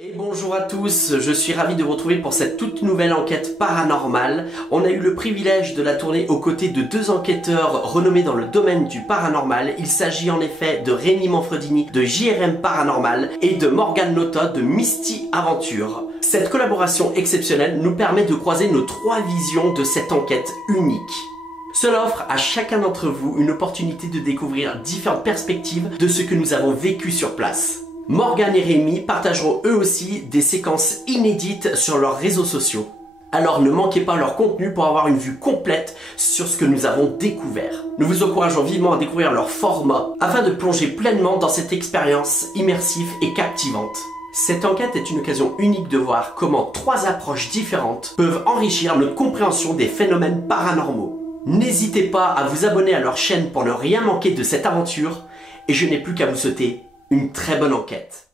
Et bonjour à tous, je suis ravi de vous retrouver pour cette toute nouvelle enquête paranormale. On a eu le privilège de la tourner aux côtés de deux enquêteurs renommés dans le domaine du paranormal. Il s'agit en effet de Rémi Manfredini de JRM Paranormal et de Morgane Notta de Misty Aventure. Cette collaboration exceptionnelle nous permet de croiser nos trois visions de cette enquête unique. Cela offre à chacun d'entre vous une opportunité de découvrir différentes perspectives de ce que nous avons vécu sur place. Morgane et Rémi partageront eux aussi des séquences inédites sur leurs réseaux sociaux. Alors ne manquez pas leur contenu pour avoir une vue complète sur ce que nous avons découvert. Nous vous encourageons vivement à découvrir leur format afin de plonger pleinement dans cette expérience immersive et captivante. Cette enquête est une occasion unique de voir comment trois approches différentes peuvent enrichir notre compréhension des phénomènes paranormaux. N'hésitez pas à vous abonner à leur chaîne pour ne rien manquer de cette aventure et je n'ai plus qu'à vous souhaiter une très bonne enquête.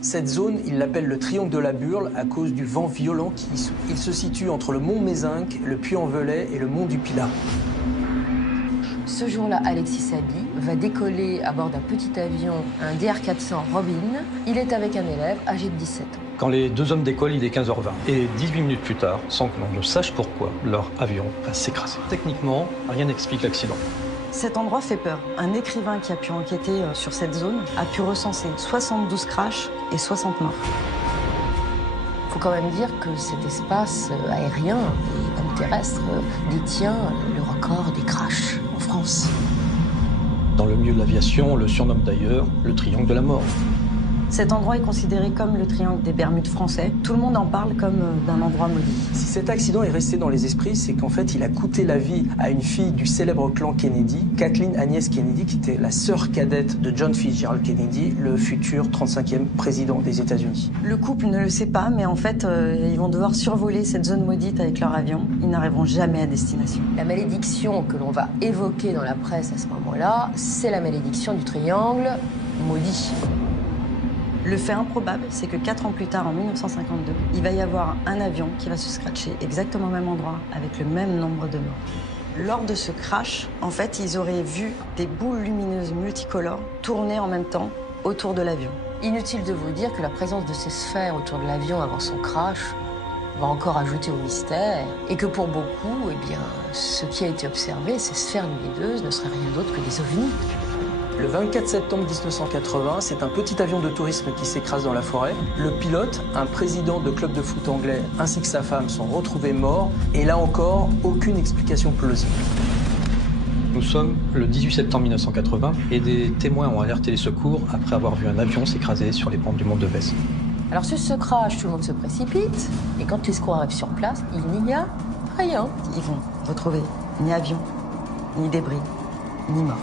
Cette zone, il l'appelle le triangle de la Burle à cause du vent violent il se situe entre le mont Mézinc, le Puy-en-Velay et le mont du Pilat. Ce jour-là, Alexis Sabi va décoller à bord d'un petit avion, un DR400 Robin. Il est avec un élève âgé de 17 ans. Quand les deux hommes décollent, il est 15h20. Et 18 minutes plus tard, sans que l'on ne sache pourquoi, leur avion va s'écraser. Techniquement, rien n'explique l'accident. Cet endroit fait peur. Un écrivain qui a pu enquêter sur cette zone a pu recenser 72 crashs et 60 morts. Il faut quand même dire que cet espace aérien et comme terrestre détient le record des crashs en France. Dans le milieu de l'aviation, on le surnomme d'ailleurs le triangle de la mort. Cet endroit est considéré comme le triangle des Bermudes français. Tout le monde en parle comme d'un endroit maudit. Si cet accident est resté dans les esprits, c'est qu'en fait, il a coûté la vie à une fille du célèbre clan Kennedy, Kathleen Agnès Kennedy, qui était la sœur cadette de John Fitzgerald Kennedy, le futur 35e président des États-Unis. Le couple ne le sait pas, mais en fait, ils vont devoir survoler cette zone maudite avec leur avion. Ils n'arriveront jamais à destination. La malédiction que l'on va évoquer dans la presse à ce moment-là, c'est la malédiction du triangle maudit. Le fait improbable, c'est que 4 ans plus tard, en 1952, il va y avoir un avion qui va se scratcher exactement au même endroit, avec le même nombre de morts. Lors de ce crash, en fait, ils auraient vu des boules lumineuses multicolores tourner en même temps autour de l'avion. Inutile de vous dire que la présence de ces sphères autour de l'avion avant son crash va encore ajouter au mystère, et que pour beaucoup, eh bien, ce qui a été observé, ces sphères lumineuses, ne seraient rien d'autre que des ovnis. Le 24 septembre 1980, c'est un petit avion de tourisme qui s'écrase dans la forêt. Le pilote, un président de club de foot anglais, ainsi que sa femme sont retrouvés morts. Et là encore, aucune explication plausible. Nous sommes le 18 septembre 1980 et des témoins ont alerté les secours après avoir vu un avion s'écraser sur les pentes du mont de Vez. Alors sur ce crash, tout le monde se précipite, et quand les secours arrivent sur place, il n'y a rien. Ils vont retrouver ni avion, ni débris, ni mort.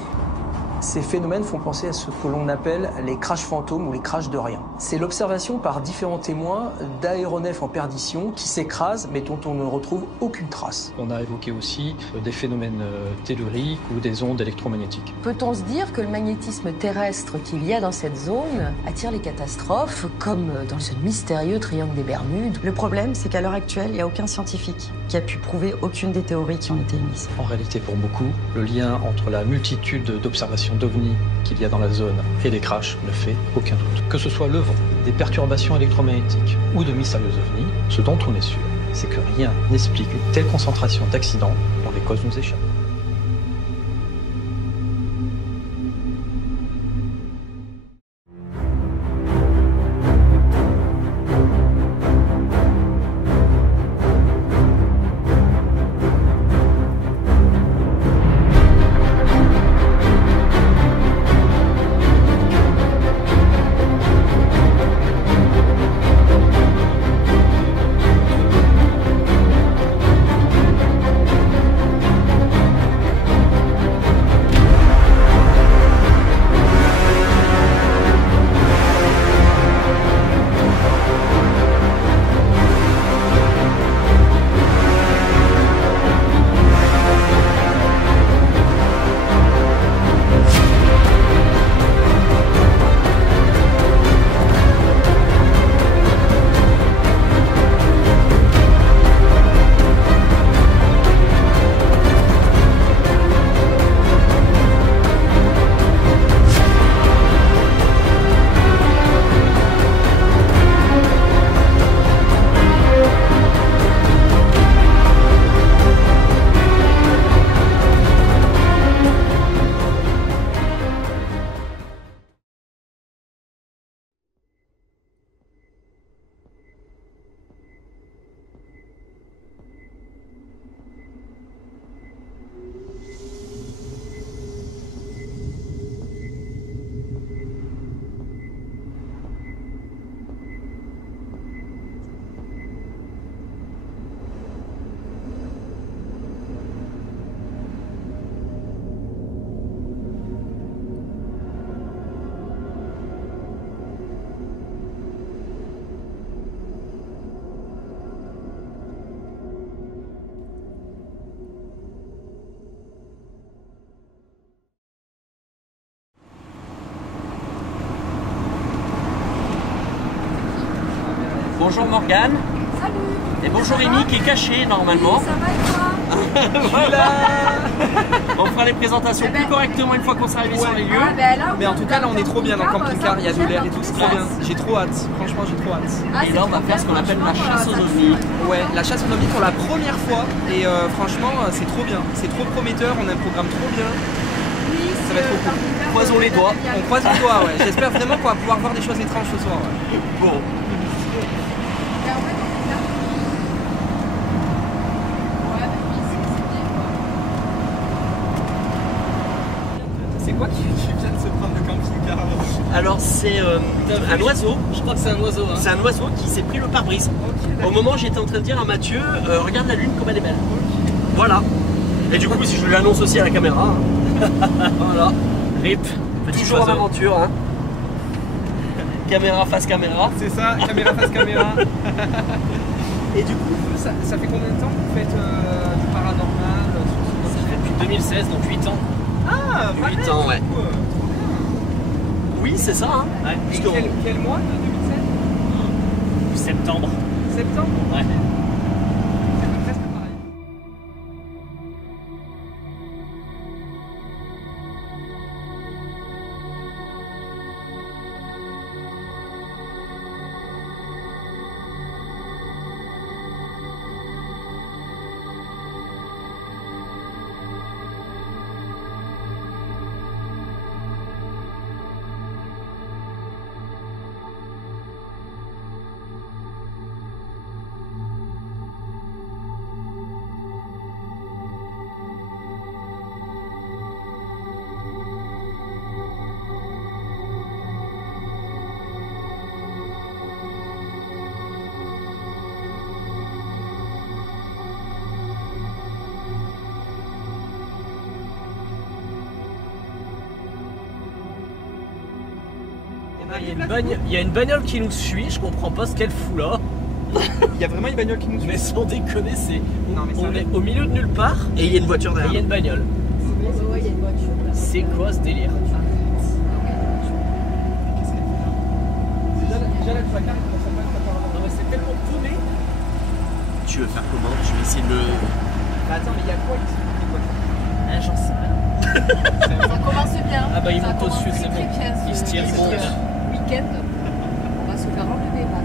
Ces phénomènes font penser à ce que l'on appelle les crashs fantômes ou les crashs de rien. C'est l'observation par différents témoins d'aéronefs en perdition qui s'écrasent mais dont on ne retrouve aucune trace. On a évoqué aussi des phénomènes telluriques ou des ondes électromagnétiques. Peut-on se dire que le magnétisme terrestre qu'il y a dans cette zone attire les catastrophes, comme dans ce mystérieux triangle des Bermudes? Le problème, c'est qu'à l'heure actuelle, il n'y a aucun scientifique qui a pu prouver aucune des théories qui ont été émises. En réalité, pour beaucoup, le lien entre la multitude d'observations d'ovnis qu'il y a dans la zone et des crashs ne fait aucun doute. Que ce soit le vent, des perturbations électromagnétiques ou de mystérieux ovnis, ce dont on est sûr, c'est que rien n'explique une telle concentration d'accidents dont les causes nous échappent. Bonjour Morgane. Salut. Et bonjour Rémi qui est caché normalement. Oui, ça va et toi? Voilà. On fera les présentations plus correctement une fois qu'on sera arrivé sur les lieux. Ah, ben là, Mais en tout cas, là, on est trop bien dans le camping-car, il y a de l'air et tout, c'est trop bien. J'ai trop hâte, franchement, j'ai trop hâte. Ah, Et là, on va faire ce qu'on appelle la chasse aux ovnis. Ouais, la chasse aux ovnis pour la première fois, et franchement, c'est trop bien. C'est trop prometteur, on a un programme trop bien. Ça va être trop cool. Croisons les doigts. On croise les doigts, ouais. J'espère vraiment qu'on va pouvoir voir des choses étranges ce soir. Ouais. Bon. C'est quoi qui vient de se prendre le camping-car? Alors c'est un oiseau. Je crois que c'est un oiseau. Hein. C'est un oiseau qui s'est pris le pare-brise. Okay, au moment où j'étais en train de dire à Mathieu, regarde la lune comme elle est belle. Okay. Voilà. Et du coup, si je lui annonce aussi à la caméra. Hein. Voilà. RIP. Toujours en aventure. Hein. Caméra face caméra. C'est ça, caméra face caméra. Et du coup, ça fait combien de temps que vous faites du paranormal? Ça fait depuis 2016, donc 8 ans. Ah, 8 ans, ouais. Oui, c'est ça. Hein. Ouais. Et quel mois de 2016? Septembre. Septembre? Ouais. C'est presque pareil. Il y a une bagnole qui nous suit, je comprends pas ce qu'elle fout là. Il y a vraiment une bagnole qui nous suit. Mais sans déconner, Non, mais on est au milieu de nulle part Et il y a une voiture et derrière. il y a une bagnole. C'est quoi ce délire? Déjà le placard il commence à pas être apparemment. Non mais c'est tellement paumé. Tu veux faire comment? Je vais essayer de le... Bah attends, mais il y a quoi ici? Ah, j'en sais rien. Ça commence bien. Ah bah il Ça monte commence au-dessus, c'est très, bon. très bien, Il se tire, il monte. Week-end, on va se faire enlever par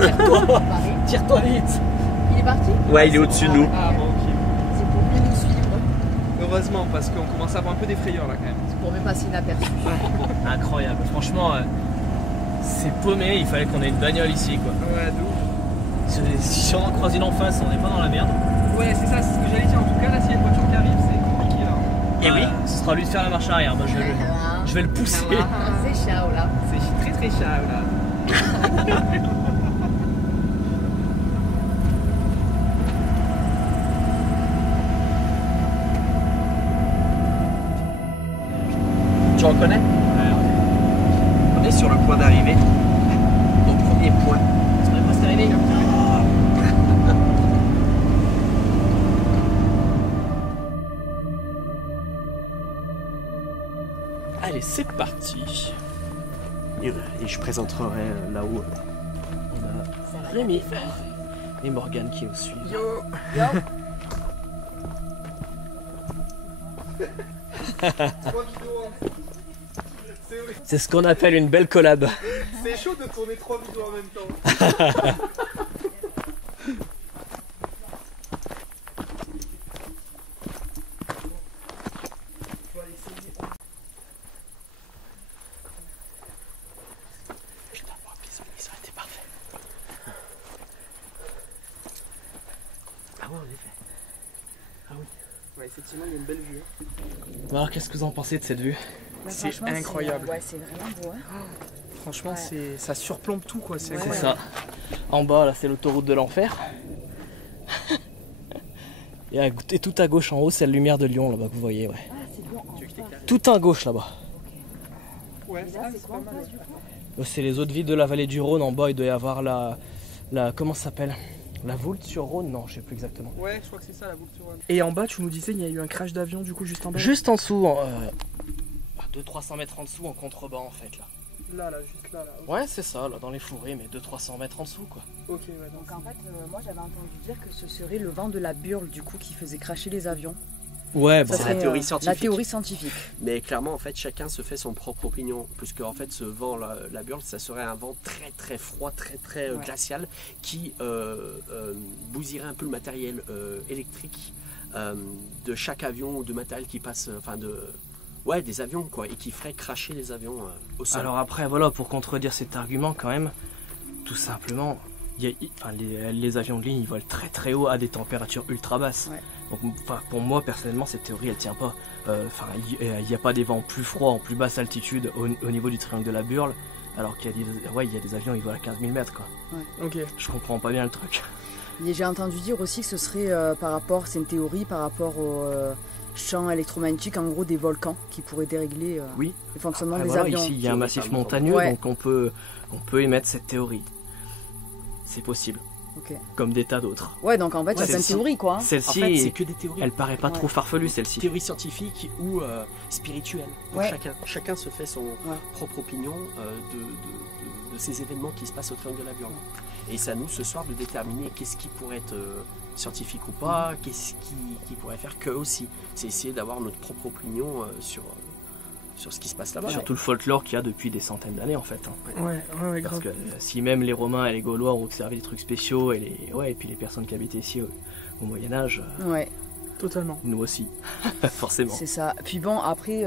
Tire-toi. Paris. Tire-toi vite. Il est parti? Ouais, il est au-dessus de nous. Ah bon, ok. C'est pour mieux nous suivre. Heureusement, parce qu'on commence à avoir un peu des frayeurs là quand même. C'est pour me passer inaperçu. Incroyable. Franchement, c'est paumé. Il fallait qu'on ait une bagnole ici quoi. Ouais, d'où? Si on en croise une en face, on n'est pas dans la merde. Ouais, c'est ça, c'est ce que j'allais dire. En tout cas, là, s'il y a une voiture qui arrive, c'est compliqué là. Et oui. Ce sera lui de faire la marche arrière. Moi, je vais le pousser. C'est ciao là. C'est très très chaud là. Tu reconnais? On est sur le point d'arriver au premier point. Ça serait presque arrivé. Allez, c'est parti. Et je présenterai là-haut. On a Rémi et Morgane qui nous suivent. Yo. C'est ce qu'on appelle une belle collab. C'est chaud de tourner 3 vidéos en même temps. Putain, moi, les ça aurait été parfait. Ah ouais, en effet. Ah oui. Ouais, effectivement, il y a une belle vue. Alors, qu'est-ce que vous en pensez de cette vue? C'est incroyable. Ouais, c'est vraiment beau. Hein. Franchement, ça surplombe tout quoi. C'est C'est incroyable. ça. En bas, là, c'est l'autoroute de l'enfer. Et tout à gauche en haut, c'est la lumière de Lyon là-bas que vous voyez. Ouais. Tout à gauche là-bas. Ouais, ça, c'est pas mal. C'est les autres villes de la vallée du Rhône. En bas, il doit y avoir la comment ça s'appelle? La Voulte-sur-Rhône? Non, je sais plus exactement. Ouais, je crois que c'est ça la boucle sur Rhône. Et en bas, tu nous disais, il y a eu un crash d'avion du coup juste en bas. Juste en dessous, 200-300 mètres en dessous, en contrebas en fait là. Là, juste là. Ouais, c'est ça, là, dans les fourrés, mais 200-300 mètres en dessous, quoi. Ok, ouais. Donc en fait, moi j'avais entendu dire que ce serait le vent de la Burle, du coup, qui faisait cracher les avions. Ouais, Ça c'est serait, la théorie scientifique. La théorie scientifique. Mais clairement, en fait, chacun se fait son propre opinion. Puisque, en fait, ce vent, la Burle, ça serait un vent très très froid, très très glacial, qui bousillerait un peu le matériel électrique de chaque avion ou de matériel qui passe, Ouais, des avions, quoi, et qui ferait cracher les avions au sol. Alors après, voilà, pour contredire cet argument, quand même, tout simplement, les avions de ligne, ils volent très très haut à des températures ultra basses. Ouais. Donc, pour moi, personnellement, cette théorie, elle tient pas. Il n'y a pas des vents plus froids en plus basse altitude au niveau du triangle de la Burle, alors qu'il y a des avions, ils volent à 15 000 mètres, quoi. Ouais. Ok. Je comprends pas bien le truc. Et j'ai entendu dire aussi que ce serait c'est une théorie par rapport au champ électromagnétique, en gros des volcans qui pourraient dérégler le fonctionnement des avions. Ici, il y a un massif montagneux, donc on peut émettre cette théorie. C'est possible. Okay. Comme des tas d'autres. Ouais, donc en fait, c'est une théorie, quoi. Celle-ci, en fait, c'est que des théories. Elle paraît pas trop farfelue, celle-ci. Théorie scientifique ou spirituelle. Chacun se fait son propre opinion de ces événements qui se passent au triangle de la Burle. Et c'est à nous ce soir de déterminer qu'est-ce qui pourrait être scientifique ou pas, qu'est-ce qui pourrait faire que aussi. C'est essayer d'avoir notre propre opinion sur ce qui se passe là-bas. Surtout le folklore qu'il y a depuis des centaines d'années en fait. Ouais, Parce grave. que si même les Romains et les Gaulois ont observé des trucs spéciaux et puis les personnes qui habitaient ici au Moyen-Âge, Totalement. nous aussi, forcément. C'est ça. Puis bon, après,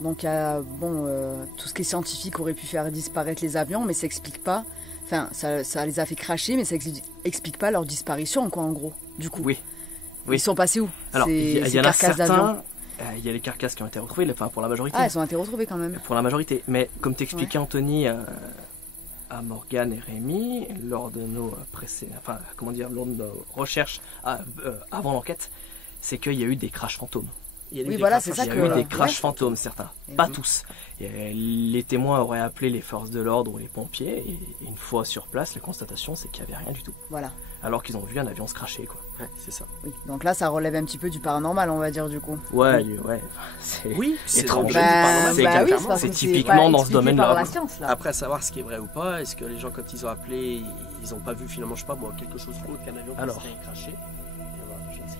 tout ce qui est scientifique aurait pu faire disparaître les avions, mais ça explique pas. Enfin, ça les a fait cracher, mais ça explique pas leur disparition, quoi, en gros. Du coup. Oui. Ils sont passés où? Alors, il y en a certains. Il y a les carcasses qui ont été retrouvées, pour la majorité. Ah, elles ont été retrouvées quand même. Pour la majorité. Mais comme t'expliquais, Anthony, à Morgane et Rémi, lors de nos recherches avant l'enquête, c'est qu'il y a eu des crashs fantômes. C'est ça. Il y a eu des crashs fantômes, certains. Pas tous. Et les témoins auraient appelé les forces de l'ordre ou les pompiers, et une fois sur place, la constatation, c'est qu'il n'y avait rien du tout. Voilà. Alors qu'ils ont vu un avion se crasher, quoi. Ouais, c'est ça. Oui. Donc là, ça relève un petit peu du paranormal, on va dire, du coup. Ouais. C'est étrange. C'est typiquement dans ce domaine-là. Après, à savoir ce qui est vrai ou pas, est-ce que les gens, quand ils ont appelé, ils n'ont pas vu finalement, je sais pas moi, quelque chose d'autre qu'un avion qui serait craché?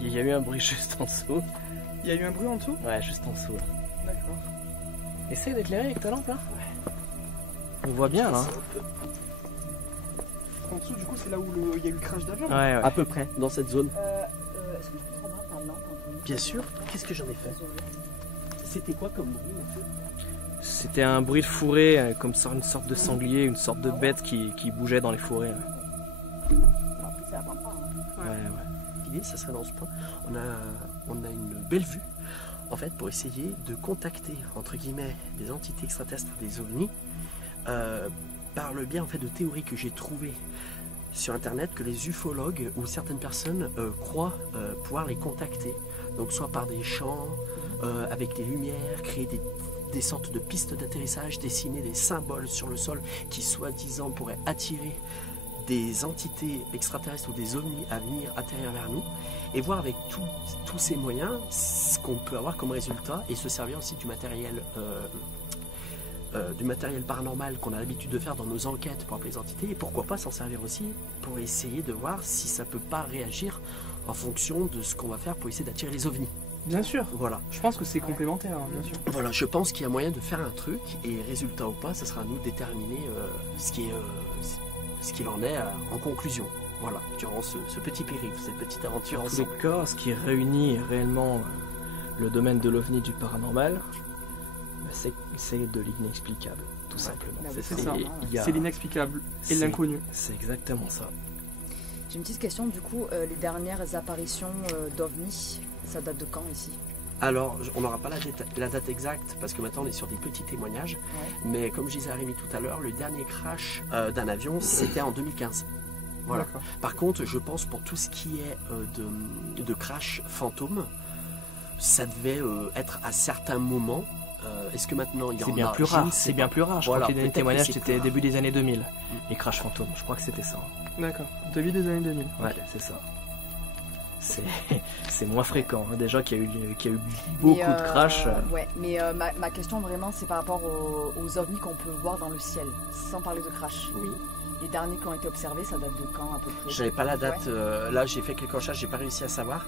Il y a eu un bruit juste en dessous. Il y a eu un bruit en dessous? Ouais, juste en dessous. D'accord. Essaye d'éclairer avec ta lampe là. On voit bien là. En dessous, du coup, c'est là où il y a eu le crash d'avion? Ouais. À peu près, dans cette zone. Est-ce que je peux prendre ta lampe, Anthony? Bien sûr. Qu'est-ce que j'en ai fait? C'était quoi comme bruit en fait? C'était un bruit de fourré, comme une sorte de sanglier, une sorte de bête qui bougeait dans les fourrés. L'idée, ça serait dans ce point. On a une belle vue, en fait, pour essayer de contacter, entre guillemets, des entités extraterrestres, des ovnis, par le biais, en fait, de théories que j'ai trouvées sur Internet, que les ufologues ou certaines personnes croient pouvoir les contacter. Donc, soit par des chants, avec des lumières, créer des sortes de pistes d'atterrissage, dessiner des symboles sur le sol qui, soi-disant, pourraient attirer des entités extraterrestres ou des ovnis à venir atterrir vers nous, et voir avec tous ces moyens ce qu'on peut avoir comme résultat, et se servir aussi du matériel paranormal qu'on a l'habitude de faire dans nos enquêtes pour appeler les entités, et pourquoi pas s'en servir aussi pour essayer de voir si ça peut pas réagir en fonction de ce qu'on va faire pour essayer d'attirer les ovnis. Bien sûr. Voilà. Je pense que c'est complémentaire, bien sûr. Voilà, je pense qu'il y a moyen de faire un truc, et résultat ou pas, ça sera à nous de déterminer ce qu'il en est en conclusion. Voilà, durant ce petit périple, cette petite aventure En tous ensemble. les cas, ce qui réunit réellement le domaine de l'OVNI du paranormal, c'est de l'inexplicable, tout simplement. Bah, C'est ça. Il y a- C'est l'inexplicable et l'inconnu. C'est exactement ça. J'ai une petite question, du coup, les dernières apparitions d'OVNI, ça date de quand ici? Alors, on n'aura pas la date exacte, parce que maintenant on est sur des petits témoignages, mais comme je disais à Rémi tout à l'heure, le dernier crash d'un avion, c'était en 2015. Voilà. D'accord. Par contre, je pense pour tout ce qui est de crash fantôme, ça devait être à certains moments. Est-ce que maintenant il y en a? C'est bien plus rare. C'est bien plus rare. Je Voilà, crois qu'il y a des peut-être que témoignages, c'est c'était plus début des années 2000. Les crash fantômes, je crois que c'était ça. D'accord. Début des années 2000. Ouais, c'est ça. c'est moins fréquent. Hein. Déjà qu'il y a eu beaucoup de crash. Ouais, mais ma question vraiment, c'est par rapport aux ovnis qu'on peut voir dans le ciel, sans parler de crash. Oui. Les derniers qui ont été observés, ça date de quand à peu près? J'avais pas la date, Ouais. là j'ai fait quelques recherches, j'ai pas réussi à savoir.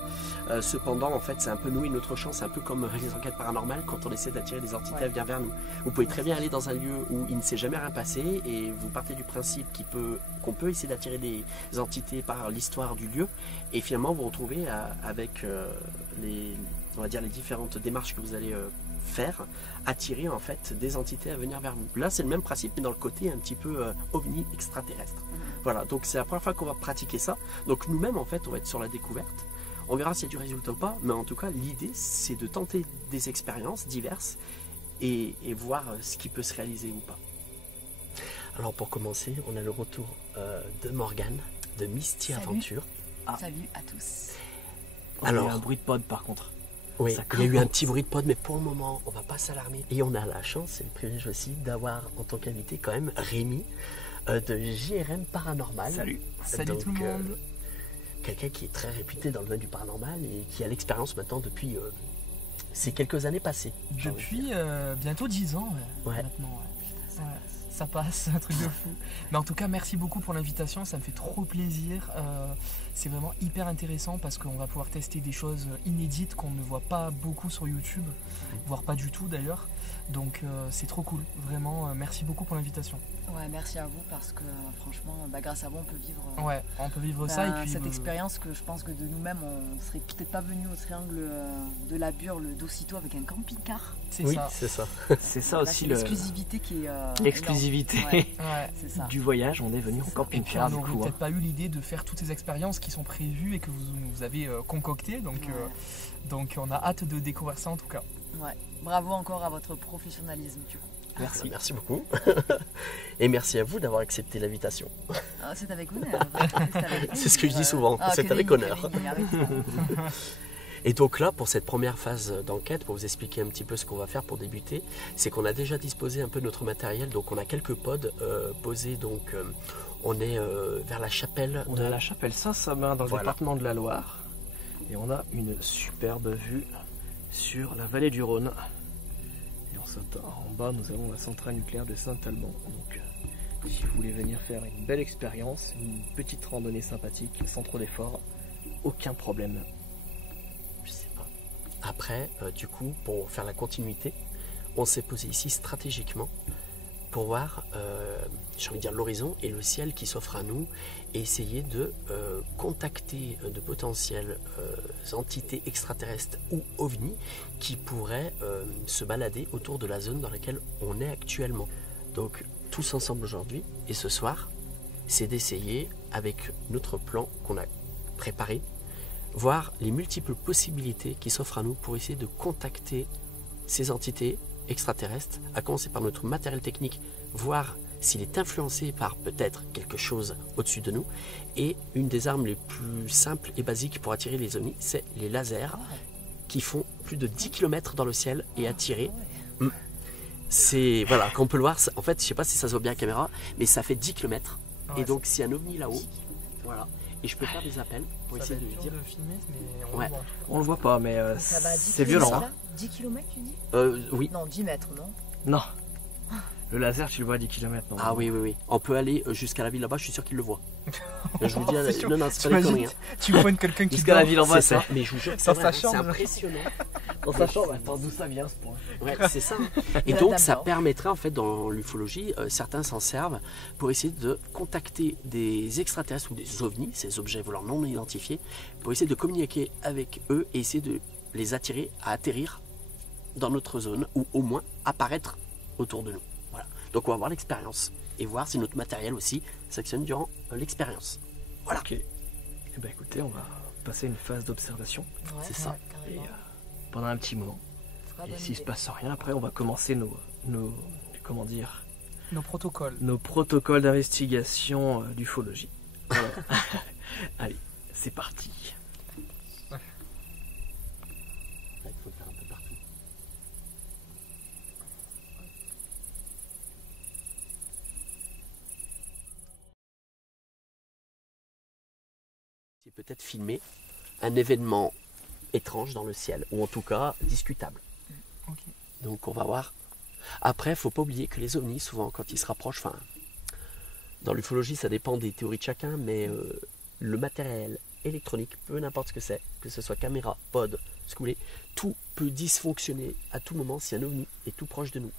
Cependant, en fait, c'est un peu nous et notre chance, c'est un peu comme les enquêtes paranormales, quand on essaie d'attirer des entités, elles viennent vers nous. Vous pouvez très bien aller dans un lieu où il ne s'est jamais rien passé et vous partez du principe qu'on peut essayer d'attirer des entités par l'histoire du lieu et finalement vous retrouvez avec on va dire les différentes démarches que vous allez faire, attirer en fait des entités à venir vers vous. Là c'est le même principe mais dans le côté un petit peu ovni extraterrestre. Voilà, donc c'est la première fois qu'on va pratiquer ça. Donc nous-mêmes en fait on va être sur la découverte. On verra s'il y a du résultat ou pas, mais en tout cas l'idée c'est de tenter des expériences diverses et voir ce qui peut se réaliser ou pas. Alors pour commencer, on a le retour de Morgane, de Misty Aventure. Salut à tous. Il y a eu un bruit de pod par contre. Oui, il y a eu un petit bruit de pod, mais pour le moment, on va pas s'alarmer. Et on a la chance et le privilège aussi d'avoir en tant qu'invité quand même Rémi de JRM Paranormal. Salut. Salut Donc, tout le monde. Quelqu'un qui est très réputé dans le domaine du paranormal et qui a l'expérience maintenant depuis ces quelques années passées. Depuis bientôt 10 ans Ouais. maintenant. Ouais. Putain, ça passe, un truc de fou. Mais en tout cas, merci beaucoup pour l'invitation, ça me fait trop plaisir. C'est vraiment hyper intéressant parce qu'on va pouvoir tester des choses inédites qu'on ne voit pas beaucoup sur YouTube, voire pas du tout d'ailleurs. Donc c'est trop cool, vraiment, merci beaucoup pour l'invitation. Ouais, merci à vous parce que franchement, grâce à vous, on peut vivre Ouais, on peut vivre ça et puis cette expérience que je pense que de nous-mêmes, on serait peut-être pas venu au triangle de la Burle d'aussitôt avec un camping-car. C'est oui, ça. c'est ça. C'est ça Là, aussi c'est l'exclusivité qui est l'exclusivité énorme. Ouais, Ouais. c'est ça. du voyage. On est venu en Et puis camping-car on du n'aurait coup. peut-être pas eu l'idée de faire toutes ces expériences qui sont prévues et que vous avez concoctées, donc on a hâte de découvrir ça en tout cas. Ouais. Bravo encore à votre professionnalisme du coup. Merci. Merci beaucoup. Et merci à vous d'avoir accepté l'invitation. Ah, c'est avec honneur. C'est ce que je dis souvent, c'est avec honneur. Et donc là, pour cette première phase d'enquête, pour vous expliquer un petit peu ce qu'on va faire pour débuter, c'est qu'on a déjà disposé un peu de notre matériel. Donc on a quelques pods posés. Donc on est vers la chapelle. On a la chapelle Saint-Samin dans le Voilà. département de la Loire. Et on a une superbe vue sur la vallée du Rhône. Et en bas, nous avons la centrale nucléaire de Saint-Alban. Donc, si vous voulez venir faire une belle expérience, une petite randonnée sympathique, sans trop d'efforts, aucun problème. Je sais pas. Après, du coup, pour faire la continuité, on s'est posé ici stratégiquement pour voir, j'ai envie de dire, l'horizon et le ciel qui s'offre à nous et essayer de contacter de potentielles entités extraterrestres ou ovnis qui pourraient se balader autour de la zone dans laquelle on est actuellement. Donc, tous ensemble aujourd'hui et ce soir, c'est d'essayer, avec notre plan qu'on a préparé, voir les multiples possibilités qui s'offrent à nous pour essayer de contacter ces entités extraterrestres, à commencer par notre matériel technique, voir s'il est influencé par peut-être quelque chose au-dessus de nous. Et une des armes les plus simples et basiques pour attirer les ovnis, c'est les lasers qui font plus de 10 km dans le ciel et attirer. C'est, voilà, comme on peut le voir, en fait, je sais pas si ça se voit bien à la caméra, mais ça fait 10 km. Ouais, et donc, s'il y a un ovni là-haut, voilà. Et je peux faire des appels pour Ça essayer va de être lui dur dire. de filmer, mais on Ouais. le voit. On le voit pas, mais Ça va à 10 c'est violent. kilomètres, là 10 km tu dis? Oui. Non, 10 mètres, non? Non. Le laser, tu le vois à 10 km. Ah oui, oui, oui. On peut aller jusqu'à la ville là-bas, je suis sûr qu'il le voit. Je vous dis, C'est sûr. non, c'est pas des conneries. T'imagines, tu pointes quelqu'un qui Jusqu'à la dort. ville en bas, C'est ça, mais je vous jure, Dans c'est sa vrai, c'est chambre. impressionnant. Dans sa chambre, attends d'où ça vient ce point. Ouais, c'est ça. Et La donc, dame ça dort. permettrait, en fait, dans l'ufologie, certains s'en servent pour essayer de contacter des extraterrestres ou des ovnis, ces objets volants non identifiés, pour essayer de communiquer avec eux et essayer de les attirer à atterrir dans notre zone ou au moins apparaître autour de nous. Voilà. Donc, on va voir l'expérience et voir si notre matériel aussi s'actionne durant l'expérience. Voilà. Ok. Eh ben écoutez, on va passer une phase d'observation. Ouais, C'est ça. Et carrément. pendant un petit moment. Très Et bonne s'il se idée. passe rien, après on va commencer nos comment dire, Nos protocoles. nos protocoles d'investigation d'ufologie. Voilà. Allez, c'est parti. Il faut le faire un peu partout. C'est peut-être filmé un événement étrange dans le ciel, ou en tout cas discutable. Okay. Donc on va voir. Après, il ne faut pas oublier que les ovnis, souvent quand ils se rapprochent, enfin, dans l'ufologie ça dépend des théories de chacun, mais le matériel électronique, peu n'importe ce que c'est, que ce soit caméra, pod, ce que vous voulez, tout peut dysfonctionner à tout moment si un ovni est tout proche de nous.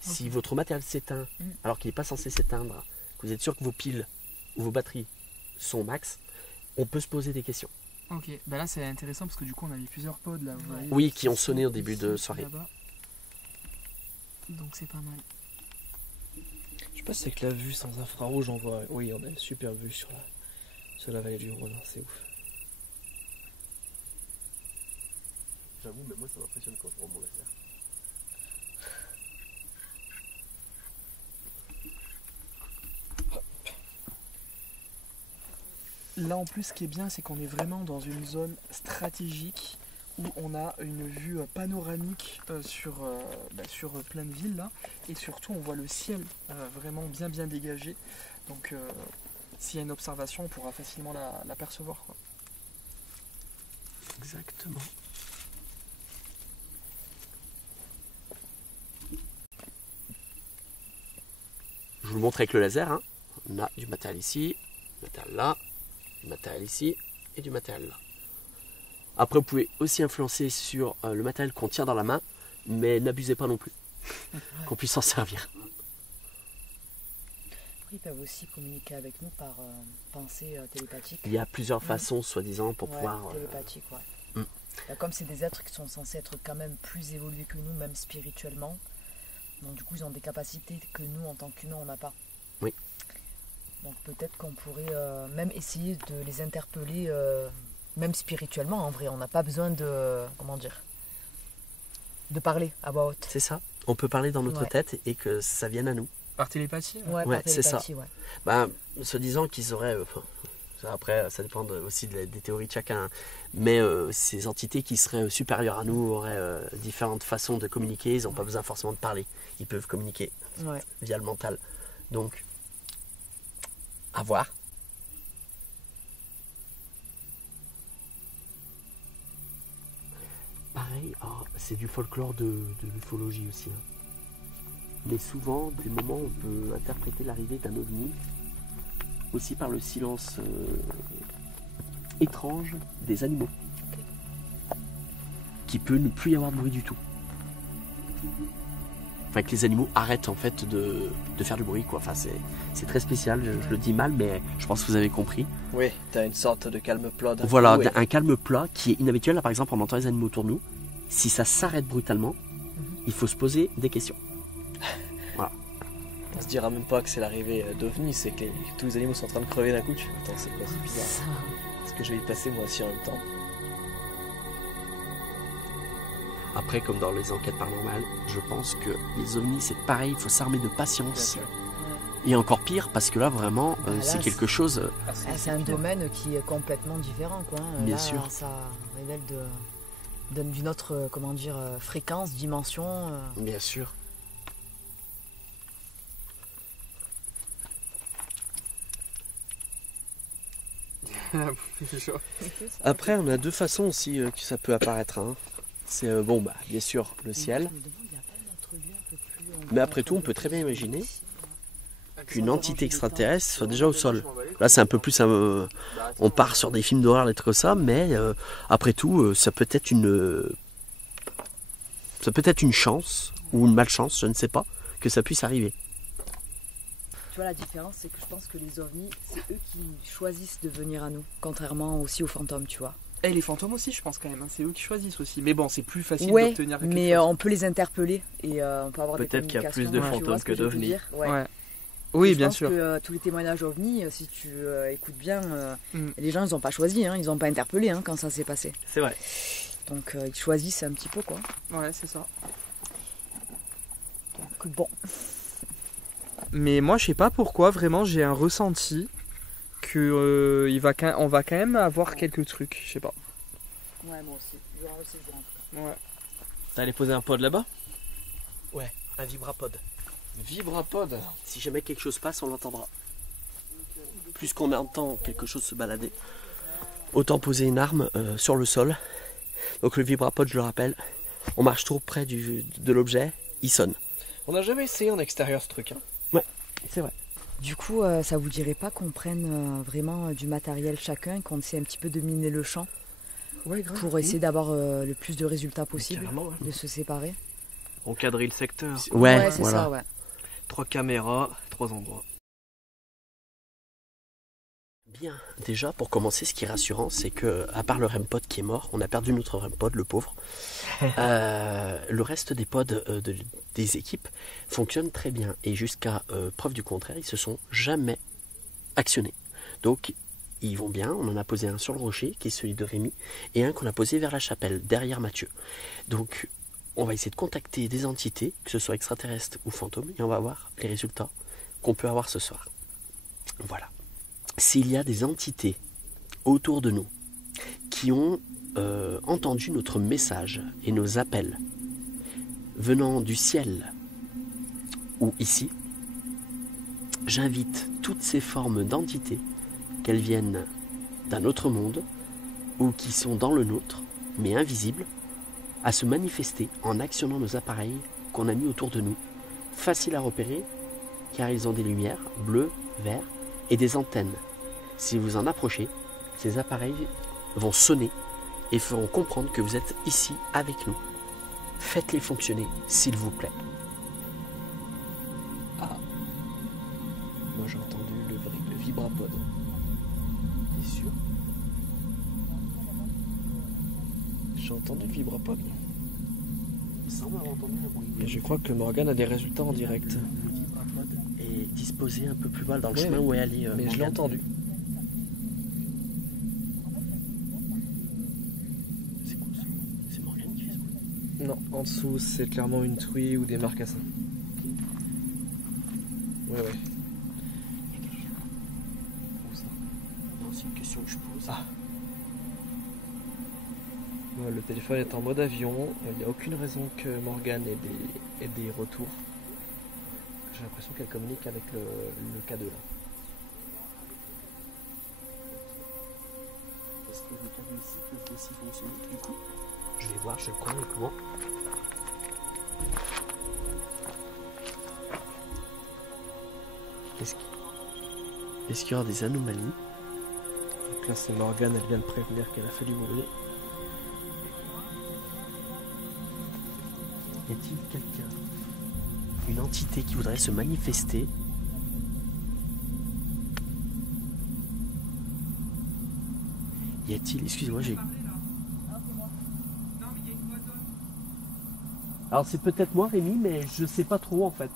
Si votre matériel s'éteint, alors qu'il n'est pas censé s'éteindre, que vous êtes sûr que vos piles ou vos batteries sont au max, on peut se poser des questions. Ok, bah là c'est intéressant parce que du coup on avait plusieurs pods là. Vous voyez, oui, qui ont sonné au début de soirée. Donc c'est pas mal. Je sais pas si c'est que la vue sans infrarouge, on voit. Oui, on a une super vue sur la vallée du Rhône, c'est ouf. J'avoue, mais moi ça m'impressionne quand je prends mon laser. Là en plus ce qui est bien c'est qu'on est vraiment dans une zone stratégique où on a une vue panoramique sur plein de villes là, et surtout on voit le ciel vraiment bien dégagé, donc s'il y a une observation on pourra facilement l'apercevoir, quoi. Exactement. Je vous montre avec le laser, hein. On a du matériel ici, du matériel là, du matériel ici et du matériel là. Après vous pouvez aussi influencer sur le matériel qu'on tient dans la main, mais n'abusez pas non plus, qu'on puisse s'en servir. Ils peuvent aussi communiquer avec nous par pensée télépathique. Il y a plusieurs façons soi-disant pour pouvoir... Télépathique, ouais. Bah, comme c'est des êtres qui sont censés être quand même plus évolués que nous, même spirituellement, donc du coup ils ont des capacités que nous en tant qu'humains on n'a pas. Oui. Donc peut-être qu'on pourrait même essayer de les interpeller, même spirituellement en vrai, on n'a pas besoin de, de parler à voix haute. C'est ça, on peut parler dans notre tête et que ça vienne à nous. Par télépathie? Ouais, par télépathie, c'est ça. Ouais. Bah, se disant qu'ils auraient... après, ça dépend aussi des théories de chacun. Mais ces entités qui seraient supérieures à nous auraient différentes façons de communiquer. Ils n'ont pas besoin forcément de parler. Ils peuvent communiquer via le mental. Donc, à voir. Pareil, c'est du folklore de l'ufologie aussi. Hein. Mais souvent, des moments, on peut interpréter l'arrivée d'un ovni aussi par le silence étrange des animaux. Qui peut ne plus y avoir de bruit du tout. Enfin, que les animaux arrêtent en fait de faire du bruit, quoi. Enfin, c'est très spécial, je le dis mal, mais je pense que vous avez compris. Oui, t'as une sorte de calme plat. Voilà, un calme plat qui est inhabituel. Là, par exemple, on entend les animaux autour de nous. Si ça s'arrête brutalement, il faut se poser des questions. Voilà. On se dira même pas que c'est l'arrivée d'OVNI, c'est que tous les animaux sont en train de crever d'un coup. Attends, c'est quoi, c'est bizarre. Est-ce que je vais y passer moi aussi en même temps? Après, comme dans les enquêtes paranormales, je pense que les ovnis, c'est pareil, il faut s'armer de patience. Et encore pire, parce que là, vraiment, c'est quelque chose... c'est un domaine qui est complètement différent, quoi. Bien là, sûr. Ça révèle d'une autre, fréquence, dimension. Bien sûr. Après, on a deux façons aussi que ça peut apparaître. Hein. C'est bien sûr le ciel. Mais après tout, on peut très bien imaginer qu'une entité extraterrestre soit déjà au sol. Là, c'est un peu plus... on part sur des films d'horreur, des trucs comme ça, mais après tout, ça peut être une chance ou une malchance, je ne sais pas, que ça puisse arriver. Tu vois, la différence, c'est que je pense que les ovnis, c'est eux qui choisissent de venir à nous, contrairement aussi aux fantômes, tu vois. Et les fantômes aussi, je pense quand même, hein. C'est eux qui choisissent aussi. Mais bon, c'est plus facile Ouais, d'obtenir quelque mais chose. on peut les interpeller et on peut avoir des Peut-être qu'il y a plus communications, de tu vois fantômes ce que je veux d'ovnis. dire. Ouais. Oui, bien sûr. Je pense que tous les témoignages ovnis, si tu écoutes bien, les gens, ils n'ont pas choisi, hein, ils n'ont pas interpellé quand ça s'est passé. C'est vrai. Donc ils choisissent un petit peu, quoi. Ouais, c'est ça. Donc bon. Mais moi, je sais pas pourquoi, vraiment, j'ai un ressenti que on va quand même avoir quelques trucs, je sais pas. Ouais, moi aussi. Je vais en ressaisir en tout cas. Ouais. T'as allé poser un pod là-bas? Ouais, un vibrapod. Vibrapod. Si jamais quelque chose passe, on l'entendra. Plus qu'on entend quelque chose se balader, autant poser une arme sur le sol. Donc le vibrapod, je le rappelle, on marche trop près de l'objet, il sonne. On n'a jamais essayé en extérieur ce truc. Hein. Ouais, c'est vrai. Du coup, ça vous dirait pas qu'on prenne vraiment du matériel chacun et qu'on essaie un petit peu de miner le champ pour essayer d'avoir le plus de résultats possible, de se séparer? Encadrer le secteur. Ouais, c'est voilà. ça, ouais. 3 caméras, 3 endroits. Bien, déjà pour commencer, ce qui est rassurant, c'est que à part le REM-pod qui est mort, on a perdu notre REM-pod, le pauvre. Le reste des pods des équipes fonctionnent très bien et jusqu'à preuve du contraire, ils se sont jamais actionnés. Donc ils vont bien. On en a posé un sur le rocher qui est celui de Rémi et un qu'on a posé vers la chapelle derrière Mathieu. Donc on va essayer de contacter des entités, que ce soit extraterrestres ou fantômes, et on va voir les résultats qu'on peut avoir ce soir. Voilà. S'il y a des entités autour de nous qui ont entendu notre message et nos appels venant du ciel ou ici, j'invite toutes ces formes d'entités, qu'elles viennent d'un autre monde ou qui sont dans le nôtre, mais invisibles, à se manifester en actionnant nos appareils qu'on a mis autour de nous, faciles à repérer car ils ont des lumières bleues, vertes et des antennes. Si vous en approchez, ces appareils vont sonner et feront comprendre que vous êtes ici avec nous. Faites-les fonctionner, s'il vous plaît. Ah. Moi j'ai entendu le vibrapod. T'es sûr? J'ai entendu le vibrapod. Il semble avoir entendu un bruit. Et je crois que Morgane a des résultats en direct. Le vibrapod est disposé un peu plus bas dans le chemin où est allé. Mais je l'ai entendu. Non, en dessous, c'est clairement une truie ou des marcassins. Ouais. Où ça? Non, c'est une question que je pose. Ah. Ouais, le téléphone est en mode avion. Il n'y a aucune raison que Morgane ait des retours. J'ai l'impression qu'elle communique avec le K2 là. Est-ce que les câbles ici peuvent aussi fonctionner du coup? Je vais voir, je le connais comment. Est-ce qu'il y aura des anomalies? Donc là c'est Morgane, elle vient de prévenir qu'elle a fait du bruit. Y a-t-il quelqu'un, une entité qui voudrait se manifester? Y a-t-il, excusez-moi, j'ai... Alors c'est peut-être moi Rémi, mais je sais pas trop en fait.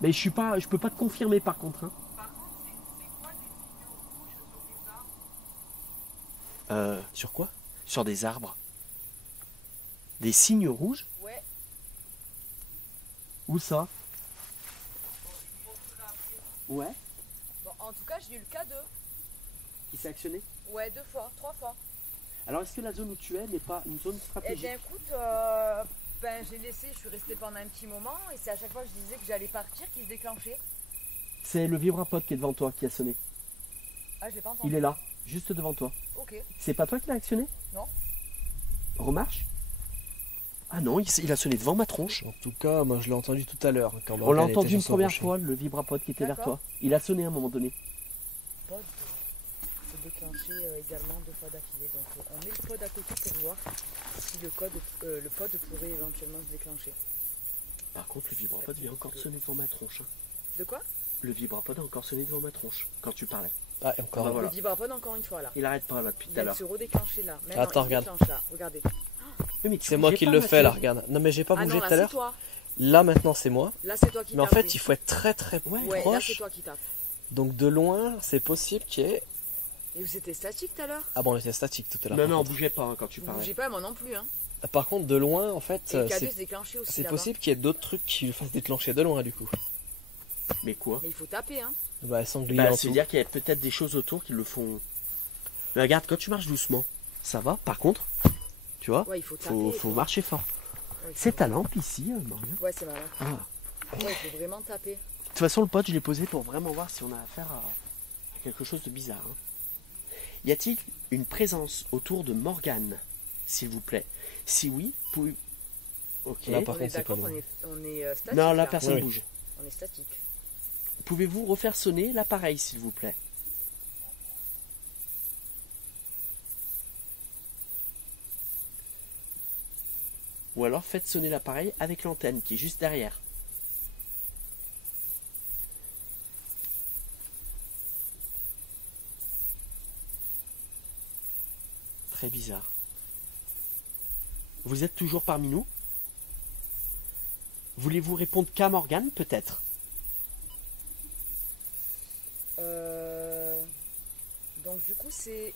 Mais je peux pas te confirmer par contre. Hein. Sur quoi? Sur des arbres. Des signes rouges? Ouais. Où ça? Ouais. Bon, en tout cas, j'ai eu le K2. Qui s'est actionné? Ouais, 2 fois, 3 fois. Alors est-ce que la zone où tu es n'est pas une zone Eh stratégique? bien écoute, j'ai laissé, je suis restée pendant un petit moment et c'est à chaque fois que je disais que j'allais partir qu'il se déclenchait. C'est le vibrapod qui est devant toi qui a sonné. Ah, je l'ai pas entendu. Il est là, juste devant toi. Ok. C'est pas toi qui l'as actionné? Non. Remarche? Ah non, il a sonné devant ma tronche. En tout cas, moi je l'ai entendu tout à l'heure. On l'a entendu une première fois, le vibrapod qui était vers toi. Il a sonné à un moment donné. Le pod s'est déclenché également 2 fois d'affilée. Donc on met le pod à côté pour voir si le pod pourrait éventuellement se déclencher. Par contre, le vibrapod vient encore de sonner devant ma tronche. De quoi? Le vibrapod a encore sonné devant ma tronche quand tu parlais. Ah, et encore. Ah, voilà. Le vibrapod encore une fois là. Il arrête pas là depuis tout à Il l'heure. se redéclencher là. Maintenant, attends, il regarde. déclenche là. Regardez. Oui, C'est moi qui le fais là, regarde. Non mais j'ai pas bougé non, tout à là, l'heure. c'est toi. Là maintenant c'est moi. Là c'est toi qui Mais en tapes, fait oui. il faut être très très Ouais, là c'est proche. toi qui tapes. Donc de loin c'est possible qu'il y ait... Et vous étiez statique tout à l'heure? Ah bon on était statique tout à l'heure. Non, on bougeait pas hein, quand tu Vous parlais. bougez pas, moi non plus. Hein. Par contre de loin en fait Et le K2 se déclenchait aussi c'est là-bas. possible qu'il y ait d'autres trucs qui le fassent déclencher de loin du coup. Mais quoi? Mais il faut taper hein. Bah sanglier Bah, en c'est dessous. dire qu'il y a peut-être des choses autour qui le font. Mais regarde, quand tu marches doucement, ça va. Par contre, tu vois, Ouais, il faut taper. faut marcher fort. Ouais, C'est ta lampe ici, Morgane. Ouais, c'est malin. Ah. Ouais, il faut vraiment taper. De toute façon, le pote, je l'ai posé pour vraiment voir si on a affaire à quelque chose de bizarre. Hein. Y a-t-il une présence autour de Morgane, s'il vous plaît? Si oui, pouvez... Ok. Là, par contre, c'est pas nous. On est statique. Non, là, personne ne bouge. On est statique. Pouvez-vous refaire sonner l'appareil, s'il vous plaît? Ou alors faites sonner l'appareil avec l'antenne qui est juste derrière. Très bizarre. Vous êtes toujours parmi nous? Voulez-vous répondre qu'à Morgane, peut-être? Donc du coup c'est...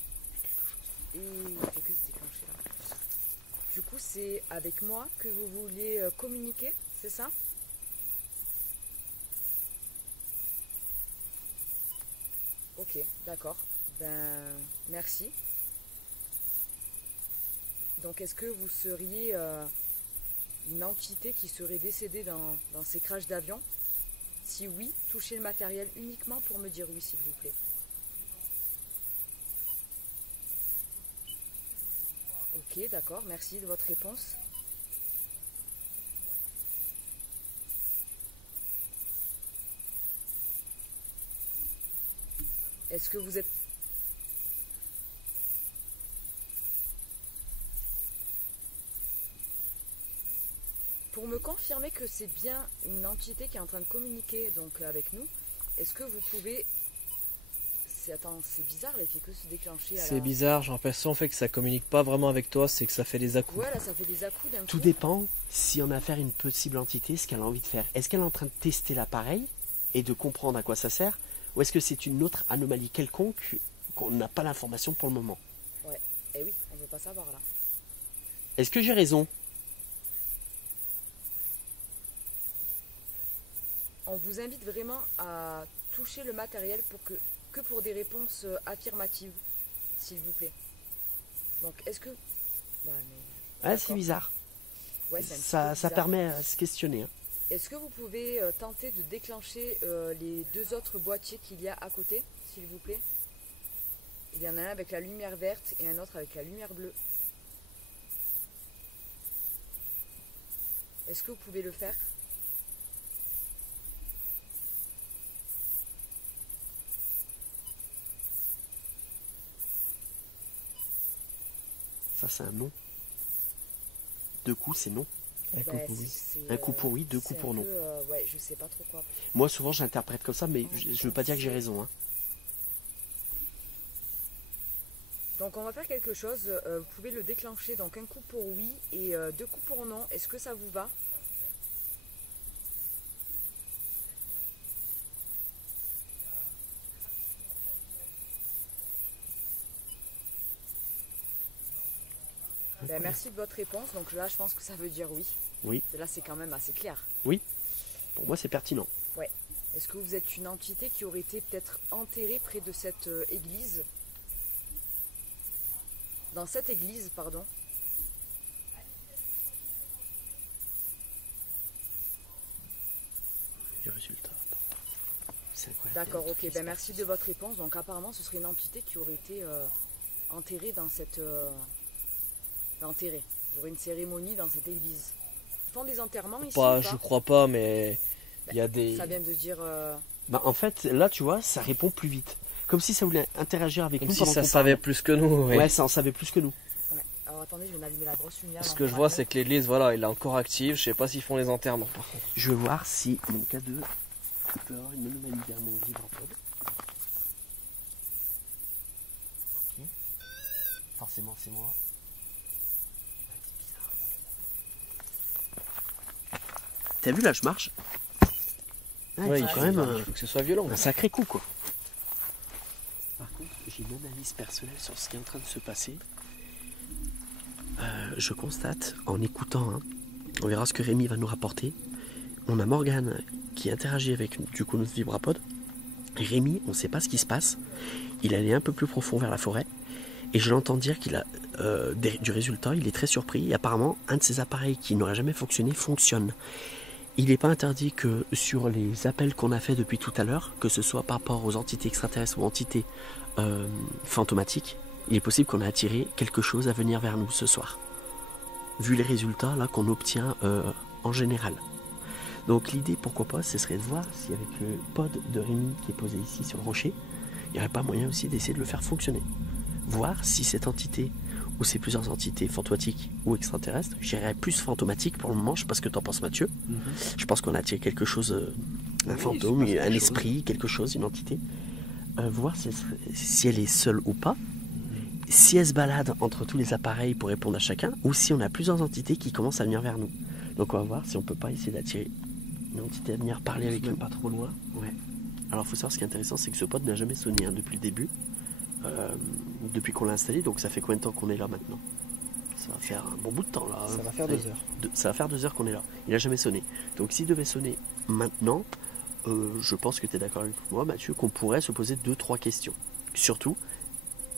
Du coup c'est avec moi que vous voulez communiquer, c'est ça? Ok, d'accord. Ben merci. Donc est-ce que vous seriez une entité qui serait décédée dans ces crashs d'avion? Si oui, touchez le matériel uniquement pour me dire oui, s'il vous plaît. Ok, d'accord, merci de votre réponse. Est-ce que vous êtes... Pour me confirmer que c'est bien une entité qui est en train de communiquer donc avec nous, est-ce que vous pouvez... Attends, c'est bizarre, là, il fait que se déclencher. C'est bizarre, j'ai l'impression en fait que ça communique pas vraiment avec toi, c'est que ça fait des à-coups. Ouais, là, ça fait des à-coups d'un coup. Tout dépend si on a affaire à une possible entité, ce qu'elle a envie de faire. Est-ce qu'elle est en train de tester l'appareil et de comprendre à quoi ça sert? Ou est-ce que c'est une autre anomalie quelconque qu'on n'a pas l'information pour le moment? Ouais, et oui, on ne veut pas savoir là. Est-ce que j'ai raison? On vous invite vraiment à toucher le matériel que pour des réponses affirmatives, s'il vous plaît. Donc, est-ce que... Ouais, mais... Ah, c'est bizarre. Ouais, ça permet à se questionner. Hein. Est-ce que vous pouvez tenter de déclencher les deux autres boîtiers qu'il y a à côté, s'il vous plaît? Il y en a un avec la lumière verte et un autre avec la lumière bleue. Est-ce que vous pouvez le faire? Ça, c'est un non. Deux coups, c'est non. Un coup pour oui. Un coup pour oui, deux coups pour non. Ouais, je sais pas trop quoi. Moi, souvent, j'interprète comme ça, mais je veux pas dire que j'ai raison. Hein. Donc, on va faire quelque chose. Vous pouvez le déclencher. Donc, un coup pour oui et deux coups pour non. Est-ce que ça vous va? Ben, merci de votre réponse. Donc là, je pense que ça veut dire oui. Oui. Là, c'est quand même assez clair. Oui. Pour moi, c'est pertinent. Ouais. Est-ce que vous êtes une entité qui aurait été peut-être enterrée près de cette église? Dans cette église, pardon. Les résultats. C'est incroyable. D'accord, ok. Ben, merci de votre réponse. Donc apparemment, ce serait une entité qui aurait été enterrée dans cette... enterrée. Il y aurait une cérémonie dans cette église. Ils font des enterrements ici? Pas, je crois pas, mais il y a des... Ça vient de dire... Bah, en fait, là, tu vois, ça répond plus vite. Comme si ça voulait interagir avec Comme nous. si ça savait plus que nous. Ouais, ça en savait plus que nous. Ouais. Alors attendez, je vais allumer la grosse lumière. Ce que je vois, c'est que l'église, voilà, elle est encore active. Je sais pas s'ils font les enterrements, par contre. Je vais voir si mon K2 peut avoir une anomalie vers mon vibrapod. Ok. Forcément, c'est moi. T'as vu là, je marche. Ouais, il faut quand même faut que ce soit violent. un sacré coup, quoi. Par contre, j'ai une analyse personnelle sur ce qui est en train de se passer. Je constate, en écoutant, hein, on verra ce que Rémi va nous rapporter. On a Morgane qui interagit avec du coup notre vibrapod. Et Rémi, on ne sait pas ce qui se passe. Il allait un peu plus profond vers la forêt. Et je l'entends dire qu'il a du résultat, il est très surpris. Et apparemment, un de ces appareils qui n'aurait jamais fonctionné fonctionne. Il n'est pas interdit que sur les appels qu'on a fait depuis tout à l'heure, que ce soit par rapport aux entités extraterrestres ou entités fantomatiques, il est possible qu'on a attiré quelque chose à venir vers nous ce soir. Vu les résultats là qu'on obtient en général. Donc l'idée, pourquoi pas, ce serait de voir si avec le pod de Rémi qui est posé ici sur le rocher, il n'y aurait pas moyen aussi d'essayer de le faire fonctionner. Voir si cette entité, ou ces plusieurs entités fantomatiques ou extraterrestres, je dirais plus fantomatique pour le moment, je sais pas ce que tu en penses Mathieu. Je pense qu'on a attiré quelque chose, un fantôme, un esprit, quelque chose, une entité. Voir si elle est seule ou pas, si elle se balade entre tous les appareils pour répondre à chacun, ou si on a plusieurs entités qui commencent à venir vers nous. Donc on va voir si on peut pas essayer d'attirer une entité à venir parler avec nous. Pas trop loin. Ouais. Alors il faut savoir, ce qui est intéressant, c'est que ce pod n'a jamais sonné depuis le début, depuis qu'on l'a installé. Donc ça fait combien de temps qu'on est là maintenant? Ça va faire un bon bout de temps là. Ça va faire 2 heures. Ça va faire 2 heures qu'on est là. Il n'a jamais sonné. Donc s'il devait sonner maintenant, je pense que tu es d'accord avec moi Mathieu, qu'on pourrait se poser 2-3 questions. Surtout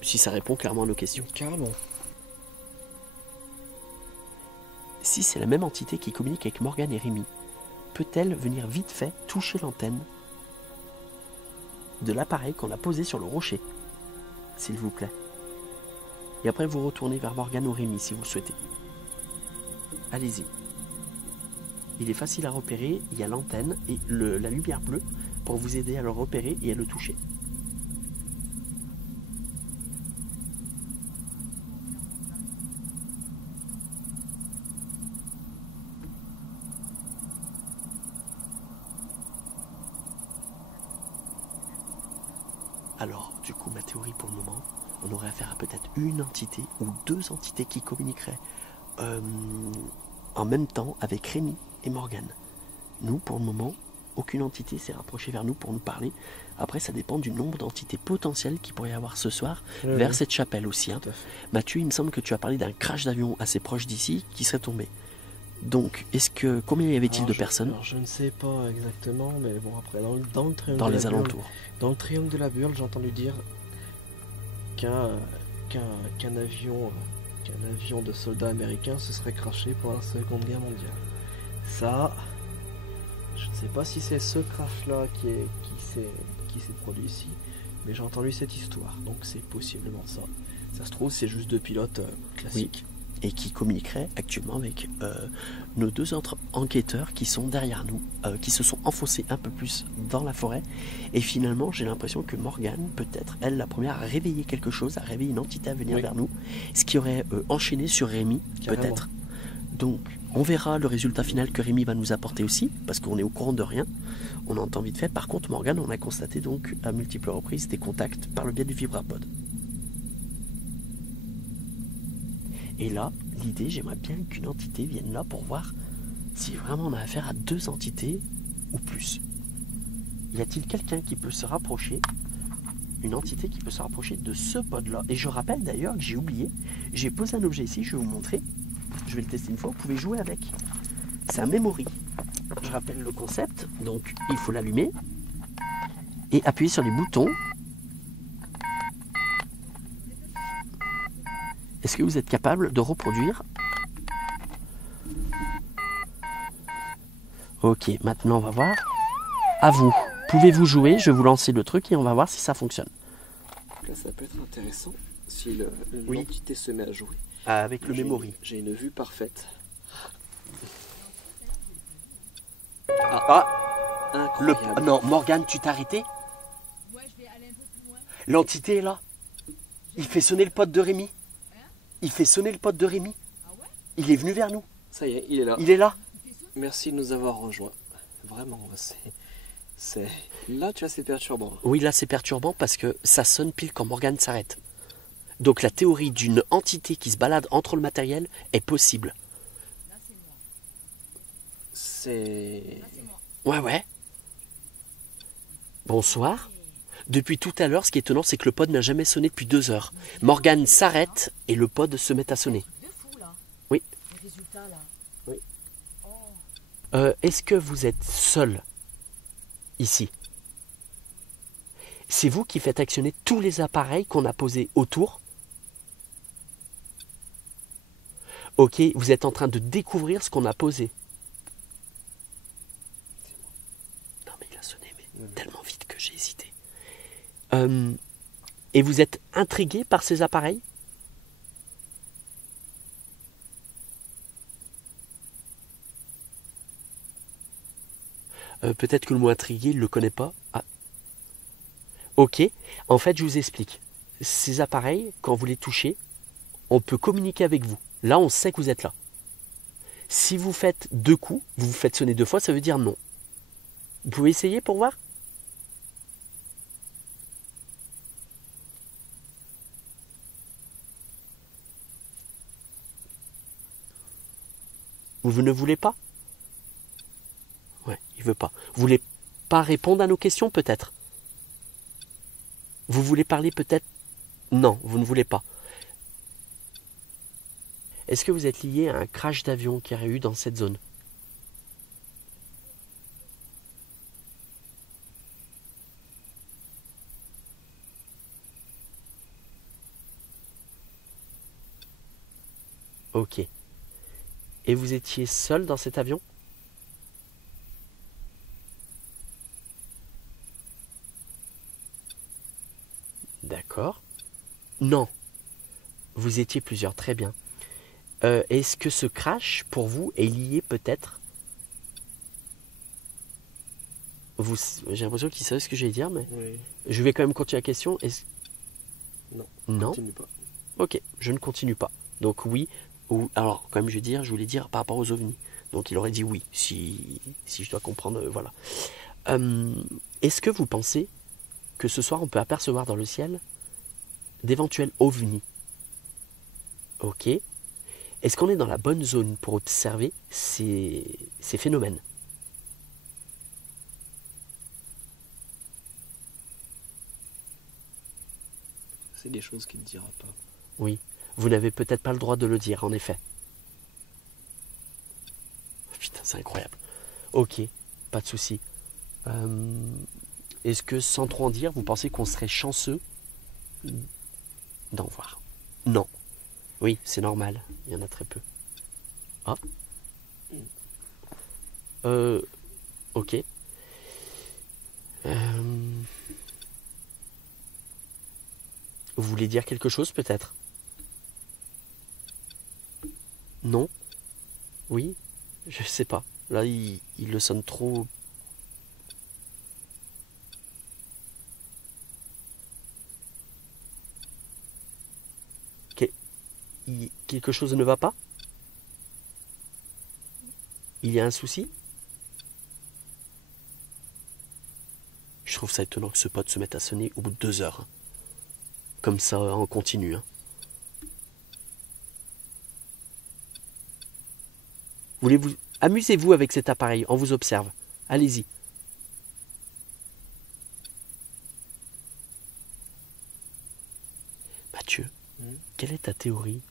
si ça répond clairement à nos questions. Carrément. Si c'est la même entité qui communique avec Morgane et Rémi, peut-elle venir vite fait toucher l'antenne de l'appareil qu'on a posé sur le rocher, s'il vous plaît? Et après vous retournez vers Morgane ou Rémi si vous le souhaitez. Allez-y. Il est facile à repérer, il y a l'antenne et la lumière bleue pour vous aider à le repérer et à le toucher. Alors, du coup, ma théorie pour le moment, on aurait affaire à peut-être une entité ou 2 entités qui communiqueraient en même temps avec Rémi et Morgane. Nous, pour le moment, aucune entité s'est rapprochée vers nous pour nous parler. Après, ça dépend du nombre d'entités potentielles qu'il pourrait y avoir ce soir vers cette chapelle aussi. Hein. Mathieu, il me semble que tu as parlé d'un crash d'avion assez proche d'ici qui serait tombé. Donc, combien y avait-il de personnes? Alors, je ne sais pas exactement, mais bon, après, dans le triangle dans de les la alentours. Burle, dans le triangle de la Burle, j'ai entendu dire qu'un avion de soldats américains se serait crashé pendant la Seconde Guerre mondiale. Ça, je ne sais pas si c'est ce crash-là qui s'est produit ici, mais j'ai entendu cette histoire, donc c'est possiblement ça. Ça se trouve, c'est juste 2 pilotes classiques. Oui. Et qui communiquerait actuellement avec nos 2 autres enquêteurs qui sont derrière nous, qui se sont enfoncés un peu plus dans la forêt. Et finalement, j'ai l'impression que Morgane, peut-être, elle, la première, a réveillé quelque chose, a réveillé une entité à venir vers nous, ce qui aurait enchaîné sur Rémi, peut-être. Donc, on verra le résultat final que Rémi va nous apporter aussi, parce qu'on est au courant de rien, on entend vite fait. Par contre, Morgane, on a constaté donc à multiples reprises des contacts par le biais du vibrapod. Et là, l'idée, j'aimerais bien qu'une entité vienne là pour voir si vraiment on a affaire à 2 entités ou plus. Y a-t-il quelqu'un qui peut se rapprocher, une entité qui peut se rapprocher de ce pod-là? Et je rappelle d'ailleurs que j'ai oublié, j'ai posé un objet ici, je vais vous montrer. Je vais le tester une fois, vous pouvez jouer avec. C'est un memory. Je rappelle le concept, donc il faut l'allumer et appuyer sur les boutons. Est-ce que vous êtes capable de reproduire? Ok, maintenant on va voir. À vous. Pouvez-vous jouer? Je vais vous lancer le truc et on va voir si ça fonctionne. Là, ça peut être intéressant si l'entité se met à jouer. Avec le memory. J'ai une vue parfaite. Incroyable. Non, Morgane, tu t'es arrêté? Ouais, je vais aller un peu plus loin. L'entité est là. Il fait sonner le pod de Rémi. Il fait sonner le pod de Rémi. Ah ouais? Il est venu vers nous. Ça y est, il est là. Il est là. Merci de nous avoir rejoints. Vraiment, c'est... Là, tu vois, c'est perturbant. Oui, là, c'est perturbant parce que ça sonne pile quand Morgane s'arrête. Donc la théorie d'une entité qui se balade entre le matériel est possible. Là, c'est moi. C'est... Là, c'est moi. Ouais. Bonsoir. Depuis tout à l'heure, ce qui est étonnant, c'est que le pod n'a jamais sonné depuis 2 heures. Morgane s'arrête et le pod se met à sonner. De fou, là. Oui. Les résultats, là. Oui. Oh. Est-ce que vous êtes seul ici? C'est vous qui faites actionner tous les appareils qu'on a posés autour? Ok, vous êtes en train de découvrir ce qu'on a posé. Non mais il a sonné, mais tellement vite que j'ai hésité. Et vous êtes intrigué par ces appareils? Peut-être que le mot intrigué, il ne le connaît pas. Ah. Ok, en fait je vous explique. Ces appareils, quand vous les touchez, on peut communiquer avec vous. Là on sait que vous êtes là. Si vous faites 2 coups, vous vous faites sonner 2 fois, ça veut dire non. Vous pouvez essayer pour voir? Vous ne voulez pas? Ouais, il veut pas. Vous voulez pas répondre à nos questions peut-être? Vous voulez parler peut-être? Non, vous ne voulez pas. Est-ce que vous êtes lié à un crash d'avion qu'il y aurait eu dans cette zone? Ok. Et vous étiez seul dans cet avion? D'accord. Non. Vous étiez plusieurs, très bien. Est-ce que ce crash, pour vous, est lié peut-être? J'ai l'impression qu'il savait ce que j'allais dire, mais Oui. je vais quand même continuer la question. Non. Non. Continue pas. Ok, je ne continue pas. Donc oui, ou alors comme je voulais dire par rapport aux ovnis. Donc il aurait dit oui, si je dois comprendre, voilà. Est-ce que vous pensez que ce soir on peut apercevoir dans le ciel d'éventuels ovnis? Ok. Est-ce qu'on est dans la bonne zone pour observer ces phénomènes? C'est des choses qu'il ne dira pas. Oui. Vous n'avez peut-être pas le droit de le dire, en effet. Putain, c'est incroyable. Ok, pas de souci. Est-ce que, sans trop en dire, vous pensez qu'on serait chanceux d'en voir? Non. Oui, c'est normal. Il y en a très peu. Ah. Ok. Vous voulez dire quelque chose, peut-être? Non? Oui? Je sais pas. Là, il le sonne trop... Quelque chose ne va pas? Il y a un souci? Je trouve ça étonnant que ce pote se mette à sonner au bout de 2 heures. Comme ça, en continu. Hein. Voulez-vous... Amusez-vous avec cet appareil, on vous observe. Allez-y. Mathieu, quelle est ta théorie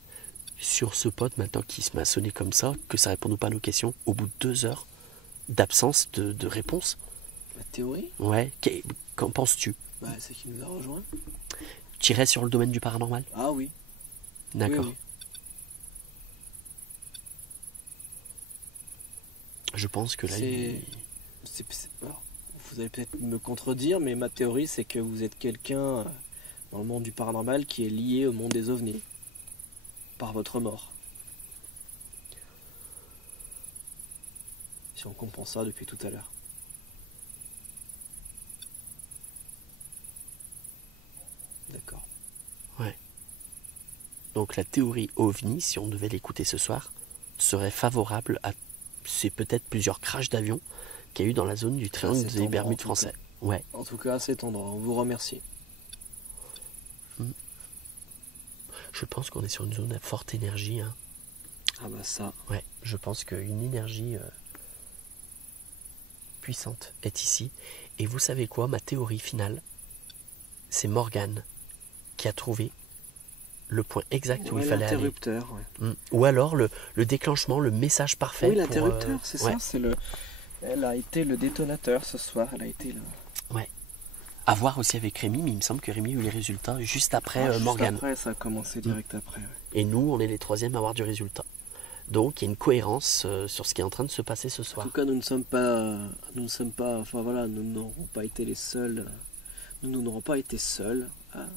sur ce pote maintenant qui se met à sonner comme ça, que ça répond pas à nos questions au bout de 2 heures d'absence de réponse? La théorie? Ouais, qu'en penses-tu? C'est qu'il nous a rejoint. Tu irais sur le domaine du paranormal? Ah oui. D'accord. Oui, oui. Je pense que là... Alors, vous allez peut-être me contredire, mais ma théorie c'est que vous êtes quelqu'un dans le monde du paranormal qui est lié au monde des ovnis. Par votre mort. Si on comprend ça depuis tout à l'heure. D'accord. Ouais. Donc la théorie OVNI, si on devait l'écouter ce soir, serait favorable à... C'est peut-être plusieurs crashs d'avions qu'il y a eu dans la zone du triangle des Bermudes français. Ouais. En tout cas, à cet endroit, on vous remercie. Je pense qu'on est sur une zone à forte énergie. Hein. Ah bah ça. Ouais, je pense qu'une énergie puissante est ici. Et vous savez quoi, ma théorie finale, c'est Morgane qui a trouvé le point exact où il fallait aller. L'interrupteur, ouais. Ou alors le déclenchement, le message parfait. Oui, l'interrupteur, c'est ouais. ça, c'est le... Elle a été le détonateur ce soir, elle a été le... Ouais. À voir aussi avec Rémi, mais il me semble que Rémi a eu les résultats juste après Morgane. Juste après, ça a commencé direct après. Ouais. Et nous, on est les 3e à avoir du résultat. Donc, il y a une cohérence sur ce qui est en train de se passer ce soir. En tout cas, nous ne sommes pas, enfin voilà, nous n'aurons pas été les seuls, nous n'aurons pas été seuls à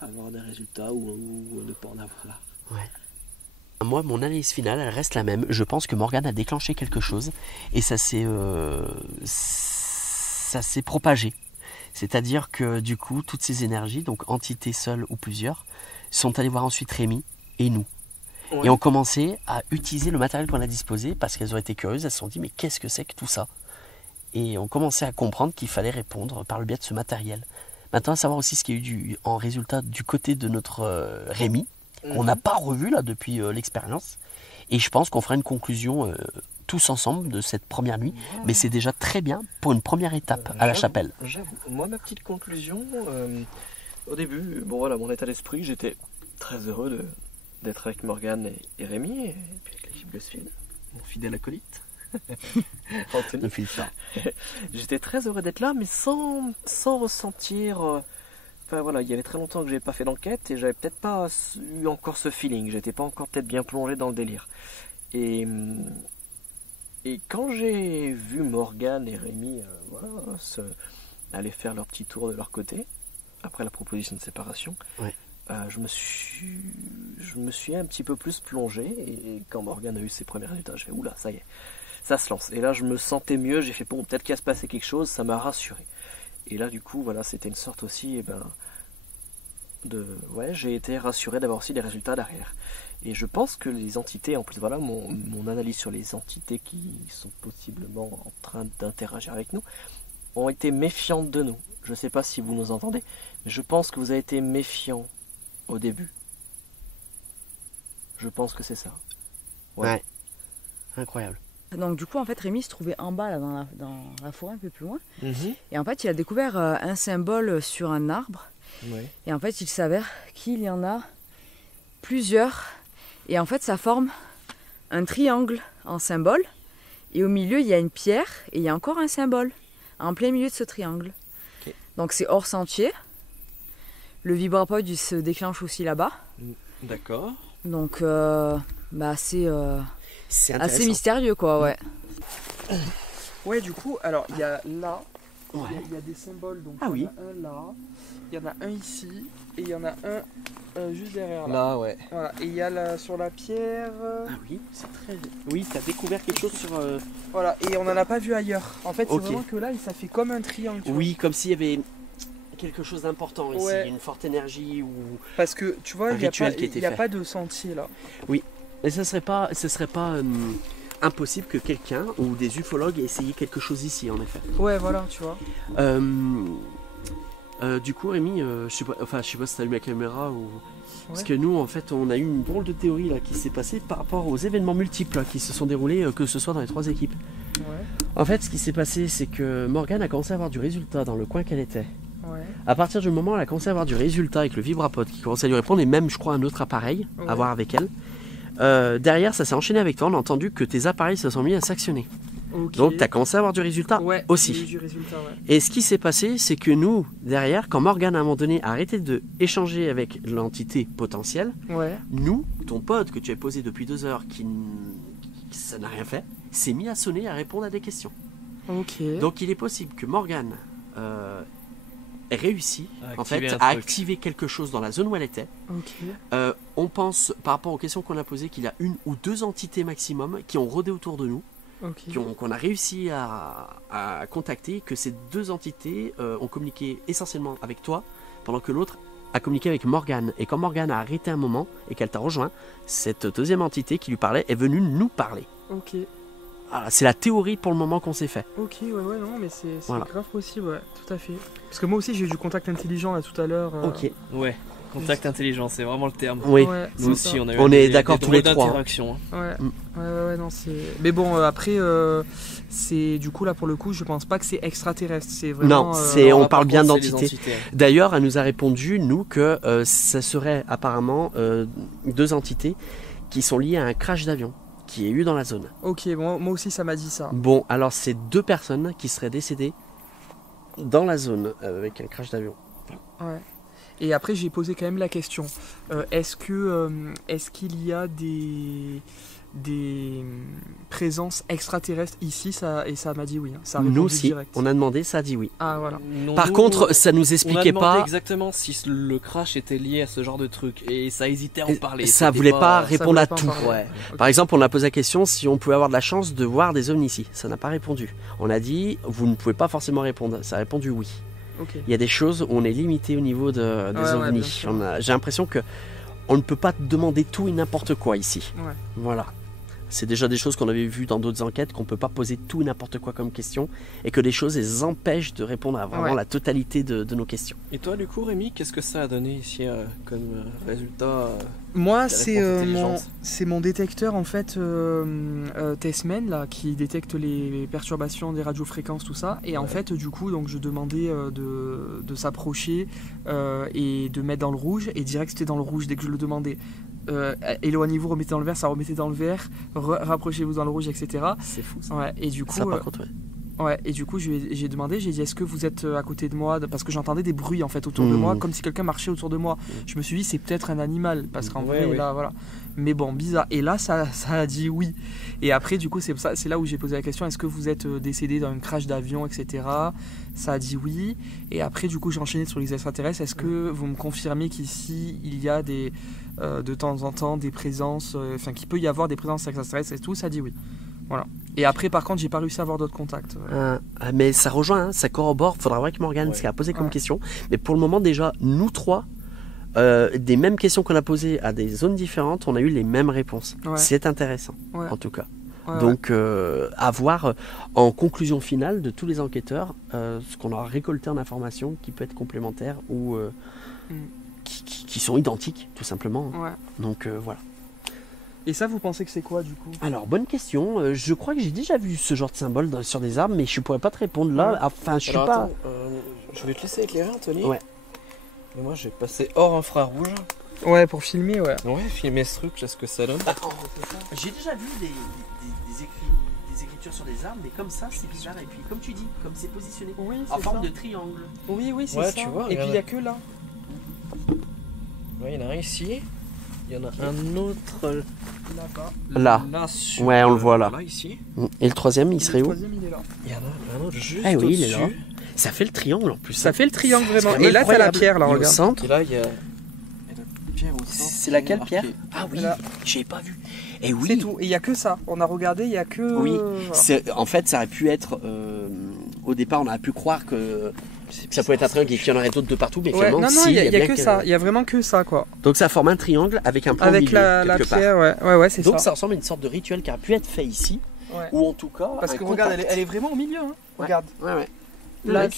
avoir des résultats ou ne pas en avoir. Ouais. Moi, mon analyse finale, elle reste la même. Je pense que Morgane a déclenché quelque chose et ça s'est propagé. C'est-à-dire que du coup, toutes ces énergies, donc entités seules ou plusieurs, sont allées voir ensuite Rémi et nous. Ouais. Et ont commencé à utiliser le matériel qu'on a disposé parce qu'elles ont été curieuses. Elles se sont dit, mais qu'est-ce que c'est que tout ça? Et ont commencé à comprendre qu'il fallait répondre par le biais de ce matériel. Maintenant, à savoir aussi ce qu'il y a eu en résultat du côté de notre Rémi. On n'a pas revu là depuis l'expérience et je pense qu'on fera une conclusion tous ensemble de cette première nuit, mais c'est déjà très bien pour une première étape à la chapelle. J'avoue, moi ma petite conclusion, au début, bon voilà, mon état d'esprit, j'étais très heureux d'être avec Morgane et Rémi et puis avec l'équipe Ghostfield, mon fidèle acolyte. Anthony. J'étais très heureux d'être là, mais sans ressentir... Enfin voilà, il y avait très longtemps que j'avais pas fait d'enquête et j'avais peut-être pas eu encore ce feeling, j'étais pas encore peut-être bien plongé dans le délire. Et quand j'ai vu Morgane et Rémi aller faire leur petit tour de leur côté, après la proposition de séparation, ouais. Je me suis un petit peu plus plongé et quand Morgane a eu ses premiers résultats, je fais oula, ça y est, ça se lance. Et là je me sentais mieux, j'ai fait bon, peut-être qu'il va se passer quelque chose, ça m'a rassuré. Et là, du coup, voilà, c'était une sorte aussi, j'ai été rassuré d'avoir aussi des résultats derrière. Et je pense que les entités, en plus, voilà, mon analyse sur les entités qui sont possiblement en train d'interagir avec nous, ont été méfiantes de nous. Je ne sais pas si vous nous entendez, mais je pense que vous avez été méfiants au début. Je pense que c'est ça. Ouais. Incroyable. Donc du coup en fait Rémi se trouvait en bas là, dans la forêt un peu plus loin et en fait il a découvert un symbole sur un arbre et en fait il s'avère qu'il y en a plusieurs et en fait ça forme un triangle en symbole et au milieu il y a une pierre et il y a encore un symbole en plein milieu de ce triangle. Okay. Donc c'est hors sentier, le vibrapod il se déclenche aussi là-bas. D'accord. Donc c'est assez mystérieux quoi, ouais. Ouais, du coup, alors il y a là, il y a des symboles, donc il y en a un là, il y en a un ici, et il y en a un juste derrière là. Là, ouais. Voilà, et il y a là sur la pierre. Ah oui, c'est très... Oui, t'as découvert quelque chose sur... Voilà, et on n'en a pas vu ailleurs. En fait, c'est vraiment que là, ça fait comme un triangle. Oui, comme s'il y avait... quelque chose d'important ici, une forte énergie ou... Parce que, tu vois, il n'y a pas de sentier là. Oui. Et ce serait pas impossible que quelqu'un ou des ufologues aient essayé quelque chose ici, en effet. Ouais, voilà, tu vois. Du coup, Rémi, je sais pas si tu allumes la caméra ou... Parce que nous, en fait, on a eu une drôle de théorie là qui s'est passée par rapport aux événements multiples là, qui se sont déroulés, que ce soit dans les 3 équipes. Ouais. En fait, ce qui s'est passé, c'est que Morgane a commencé à avoir du résultat dans le coin qu'elle était. Ouais. À partir du moment où elle a commencé à avoir du résultat avec le vibrapod qui commençait à lui répondre, et même, je crois, un autre appareil à voir avec elle. Derrière, ça s'est enchaîné avec toi. On a entendu que tes appareils se sont mis à s'actionner. Okay. Donc, tu as commencé à avoir du résultat aussi. J'ai eu du résultat, Et ce qui s'est passé, c'est que nous, derrière, quand Morgane à un moment donné a arrêté d'échanger avec l'entité potentielle, nous, ton pote que tu as posé depuis 2 heures, qui ça n'a rien fait, s'est mis à sonner, à répondre à des questions. Okay. Donc, il est possible que Morgane ait réussi en fait, à activer quelque chose dans la zone où elle était. Okay. On pense, par rapport aux questions qu'on a posées, qu'il y a 1 ou 2 entités maximum qui ont rôdé autour de nous. Okay. Qu'on a réussi à contacter, que ces 2 entités ont communiqué essentiellement avec toi, pendant que l'autre a communiqué avec Morgane. Et quand Morgane a arrêté un moment et qu'elle t'a rejoint, cette 2e entité qui lui parlait est venue nous parler. Ok. Voilà, c'est la théorie pour le moment qu'on s'est fait. Ok, non, mais c'est grave possible, tout à fait. Parce que moi aussi j'ai eu du contact intelligent là tout à l'heure. Ok. Ouais. Contact intelligent, c'est vraiment le terme. Oui. Nous aussi, on est d'accord tous les 3. Ouais, non, c'est. Mais bon, après, c'est du coup là pour le coup, je pense pas que c'est extraterrestre. C'est vraiment. Non, on parle bien d'entité. D'ailleurs, elle nous a répondu nous que ça serait apparemment 2 entités qui sont liées à un crash d'avion qui est eu dans la zone. Ok, bon, moi aussi ça m'a dit ça. Bon, alors c'est 2 personnes qui seraient décédées dans la zone avec un crash d'avion. Ouais. Et après, j'ai posé quand même la question. Est-ce qu'il y a des présences extraterrestres ici et ça m'a dit oui. Ça a nous aussi, direct. on a demandé, ça a dit oui. Ah voilà. Non, Par contre, ça nous expliquait on a demandé pas exactement si le crash était lié à ce genre de truc et ça hésitait à en parler. Ça voulait pas répondre à pas tout. ouais. Okay. Par exemple, on a posé la question si on pouvait avoir de la chance de voir des ovnis ici. Ça n'a pas répondu. On a dit vous ne pouvez pas forcément répondre. Ça a répondu oui. Okay. Il y a des choses où on est limité au niveau des ovnis. J'ai l'impression que on ne peut pas demander tout et n'importe quoi ici. Ouais. Voilà. C'est déjà des choses qu'on avait vues dans d'autres enquêtes, qu'on ne peut pas poser tout et n'importe quoi comme question, et que les choses elles empêchent de répondre à vraiment la totalité de nos questions. Et toi, du coup, Rémi, qu'est-ce que ça a donné ici comme résultat Moi, c'est mon détecteur, en fait, Tessmen, là, qui détecte les perturbations des radiofréquences, tout ça. Et en fait, du coup, donc, je demandais de s'approcher et de mettre dans le rouge, et direct, c'était dans le rouge dès que je le demandais. Éloignez-vous, remettez dans le vert, ça remettait dans le vert, rapprochez-vous dans le rouge, etc. C'est fou ça. Ouais, et du coup, ça par contre, et du coup j'ai demandé, j'ai dit est-ce que vous êtes à côté de moi, parce que j'entendais des bruits en fait autour de moi, comme si quelqu'un marchait autour de moi. Je me suis dit c'est peut-être un animal, parce qu'en vrai là voilà. Mais bon, bizarre. Et là ça a dit oui. Et après du coup c'est là où j'ai posé la question, est-ce que vous êtes décédé dans un crash d'avion, etc. Ça a dit oui. Et après du coup j'ai enchaîné sur les extraterrestres. Est-ce que vous me confirmez qu'ici il y a des de temps en temps des présences, qu'il peut y avoir des présences extraterrestres et tout, ça dit oui. Voilà. Et après, par contre, j'ai pas réussi à avoir d'autres contacts. Mais ça rejoint, ça corrobore. Faudra voir avec Morgane ce qu'elle a posé comme question. Mais pour le moment, déjà, nous trois, des mêmes questions qu'on a posées à des zones différentes, on a eu les mêmes réponses. Ouais. C'est intéressant, en tout cas. Donc, à voir en conclusion finale de tous les enquêteurs, ce qu'on aura récolté en information qui peut être complémentaire ou qui sont identiques, tout simplement. Ouais. Donc, voilà. Et ça, vous pensez que c'est quoi du coup? Alors, bonne question. Je crois que j'ai déjà vu ce genre de symbole sur des arbres, mais je pourrais pas te répondre là. Enfin, je suis pas. Attends, je vais te laisser éclairer, Anthony. Ouais. Et moi, j'ai passé hors infrarouge. Ouais, pour filmer, ouais. Ouais, filmer ce truc, est-ce que ça donne? J'ai déjà vu des écritures sur des arbres, mais comme ça, c'est bizarre. Et puis, comme tu dis, comme c'est positionné en forme de triangle. Oui, c'est ça. Tu vois, et puis, il n'y a que là. Ouais, il y en a un ici. Il y en a un autre là. Ouais, on le voit là. Ici. Et le troisième, il serait où? Il est là. Il y en a un autre juste oui, il est là. Ça fait le triangle en plus. Ça fait le triangle vraiment. Et là, t'as la pierre là, regarde. Au centre. Et là, il y a la pierre au centre. C'est laquelle pierre? Ah oui, j'ai pas vu. Et oui. C'est tout. Et il y a que ça. On a regardé, il y a que. Oui. En fait, ça aurait pu être. Au départ, on aurait pu croire que ça pouvait être un triangle et qu'il y en aurait d'autres de partout, mais finalement, non, il y a que ça. Il y a vraiment que ça, quoi. Donc ça forme un triangle avec un point au milieu. Avec la pierre, ouais, c'est ça. Donc ça ressemble à une sorte de rituel qui aurait pu être fait ici, ou en tout cas. Parce que regarde, elle est vraiment au milieu. Hein. Regarde. Ouais. Là,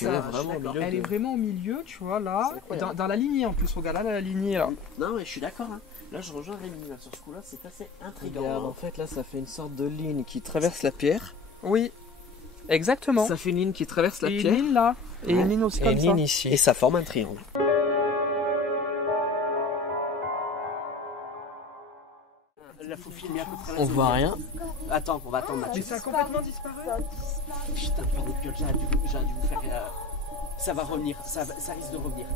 elle est vraiment au milieu, tu vois, là. Dans la lignée en plus, regarde, là, la lignée, là. Non, mais je suis d'accord. Hein. Là, je rejoins Rémi, là, sur ce coup-là, c'est assez intriguant. Regarde, en fait, là, ça fait une sorte de ligne qui traverse la pierre. Oui, exactement. Ça fait une ligne qui traverse la pierre. Et une ligne là. Et une ligne aussi comme ça. Une ligne ici. Et ça forme un triangle. On voit rien. Attends, on va attendre. Mais ça a complètement disparu. Putain, pardon, j'aurais dû vous faire. Ça va revenir, ça risque de revenir.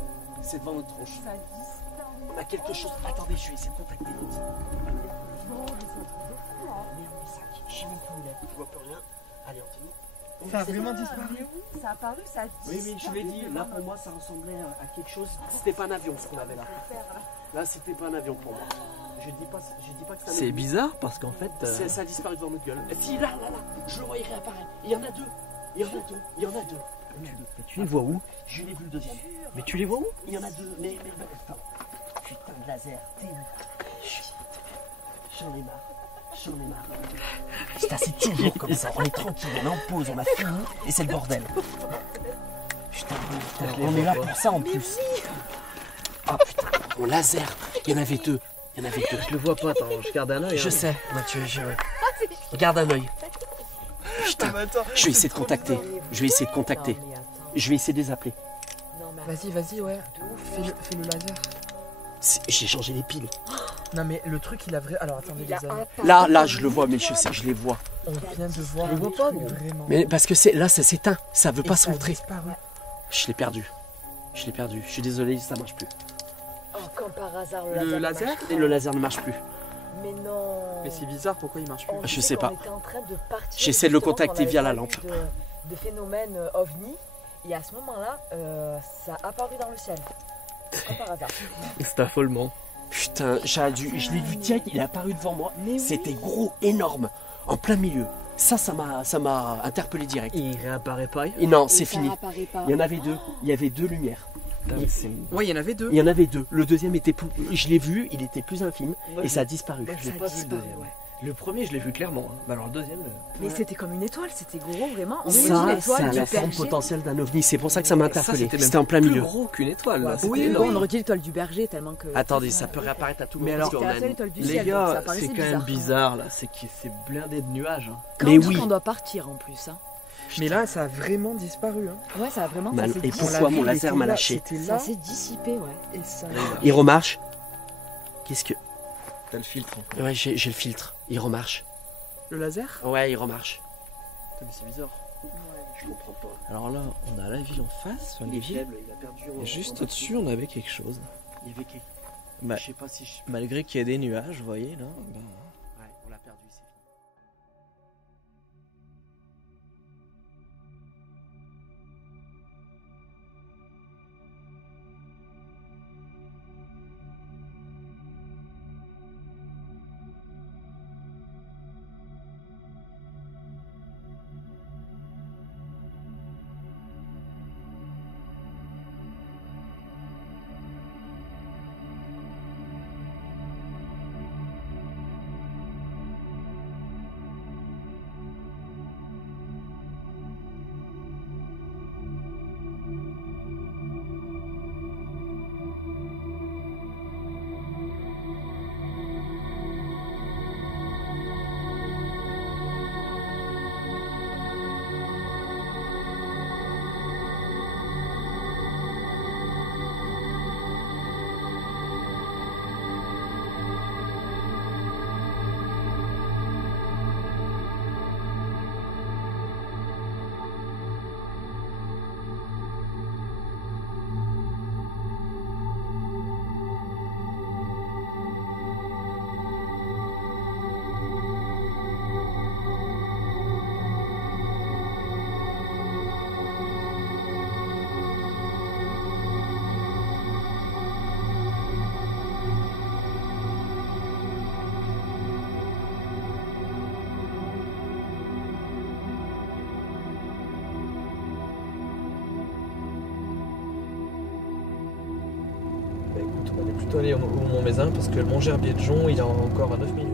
C'est devant notre tronche. On a quelque chose. Attendez, je vais essayer de contacter l'autre. Je sais même plus où il est. Je vois plus rien. Allez, Anthony. Ça a vraiment disparu. Ça a apparu, ça a disparu. Oui, je l'ai dit. Là, pour moi, ça ressemblait à quelque chose. C'était pas un avion ce qu'on avait là. Là, c'était pas un avion pour moi. Je dis pas que ça. C'est bizarre parce qu'en fait. Ça a disparu devant notre gueule. Si, là, je le voyais réapparaître. Il y en a deux. Il y en a deux. Tu les vois où? Je l'ai vu le deuxième. Mais tu les vois où? Il y en a deux. Mais attends. Putain de laser. J'en ai marre. Putain, c'est toujours comme ça. On est tranquille, on est en pause, on a fini et c'est le bordel. Putain, on est là pour ça en plus. Ah putain, mon laser. Il y en avait deux. Je le vois pas, attends, je garde un œil. Je sais, Mathieu, garde un œil. Putain, je vais essayer de contacter. Je vais essayer de les appeler. Vas-y, ouais. Fais le laser. J'ai changé les piles. Non mais le truc il a vrai. Alors attendez les amis. Là je le vois, mais je sais que je les vois. On vient de voir. Je les vois pas, vraiment. Mais parce que là ça s'éteint, ça veut pas se montrer. Je l'ai perdu. Je suis désolé, ça marche plus. comme par hasard Le laser Et le laser ne marche plus. Mais non. Mais c'est bizarre, pourquoi il marche plus? Je sais pas. On était en train de partir. J'essaie de le justement, contacter qu'on via la avait lampe. pas vu de phénomène ovni. Et à ce moment-là, ça a apparu dans le ciel. Comme par hasard. C'est affolement. Putain, je l'ai vu direct, il est apparu devant moi. C'était gros, énorme, en plein milieu. Ça m'a interpellé direct. Il réapparaît pas. Et non, c'est fini. Pas. Il y en avait deux. Il y avait deux lumières. Ouais, il y en avait deux. Il y en avait deux. Le deuxième était plus. Je l'ai vu, il était plus infime et ça a disparu. Moi, je l'ai pas vu le deuxième. Ouais. Le premier, je l'ai vu clairement. Bah, alors le deuxième. Mais c'était comme une étoile, c'était gros vraiment. On Ça, voyait c'est l'étoile du la forme berger. potentielle d'un ovni. C'est pour ça que ça m'a interpellé. même C'était en plein plus milieu. gros qu'une étoile. Là. Oui, C'était bon, énorme. on aurait dit l'étoile du berger tellement que. Attendez, ça peut réapparaître à tout moment. Mais alors, parce qu'on C'était a la seule une- étoile du Les ciel, donc ça gars, paraissait c'est quand même bizarre là. C'est que c'est blindé de nuages. hein. Quand Mais on dit oui. qu'on doit partir en plus. Hein. Mais là, ça a vraiment disparu. Hein. Ouais, ça a vraiment. Mal- ça s'est Et dissipé. pourquoi mon Il laser était m'a là, lâché? C'était Ça là s'est dissipé, ouais. et ça. Il remarche. Qu'est-ce que. T'as le filtre encore. Ouais, j'ai le filtre. Il remarche. Le laser? Ouais, il remarche. Putain, mais c'est bizarre. Je comprends pas. Alors là, on a la ville en face. Enfin, Il est les villes. faible, il a perdu. Et juste au-dessus, on avait quelque chose. Il y avait quelque- Bah, Je sais pas si je. malgré qu'il y ait des nuages, vous voyez là. bah, Ouais, on l'a perdu, c'est fini. bah, écoute, on va plutôt aller au Mont-Mézin parce que le Mont-Gerbier de Jonc, il est encore à 9 minutes.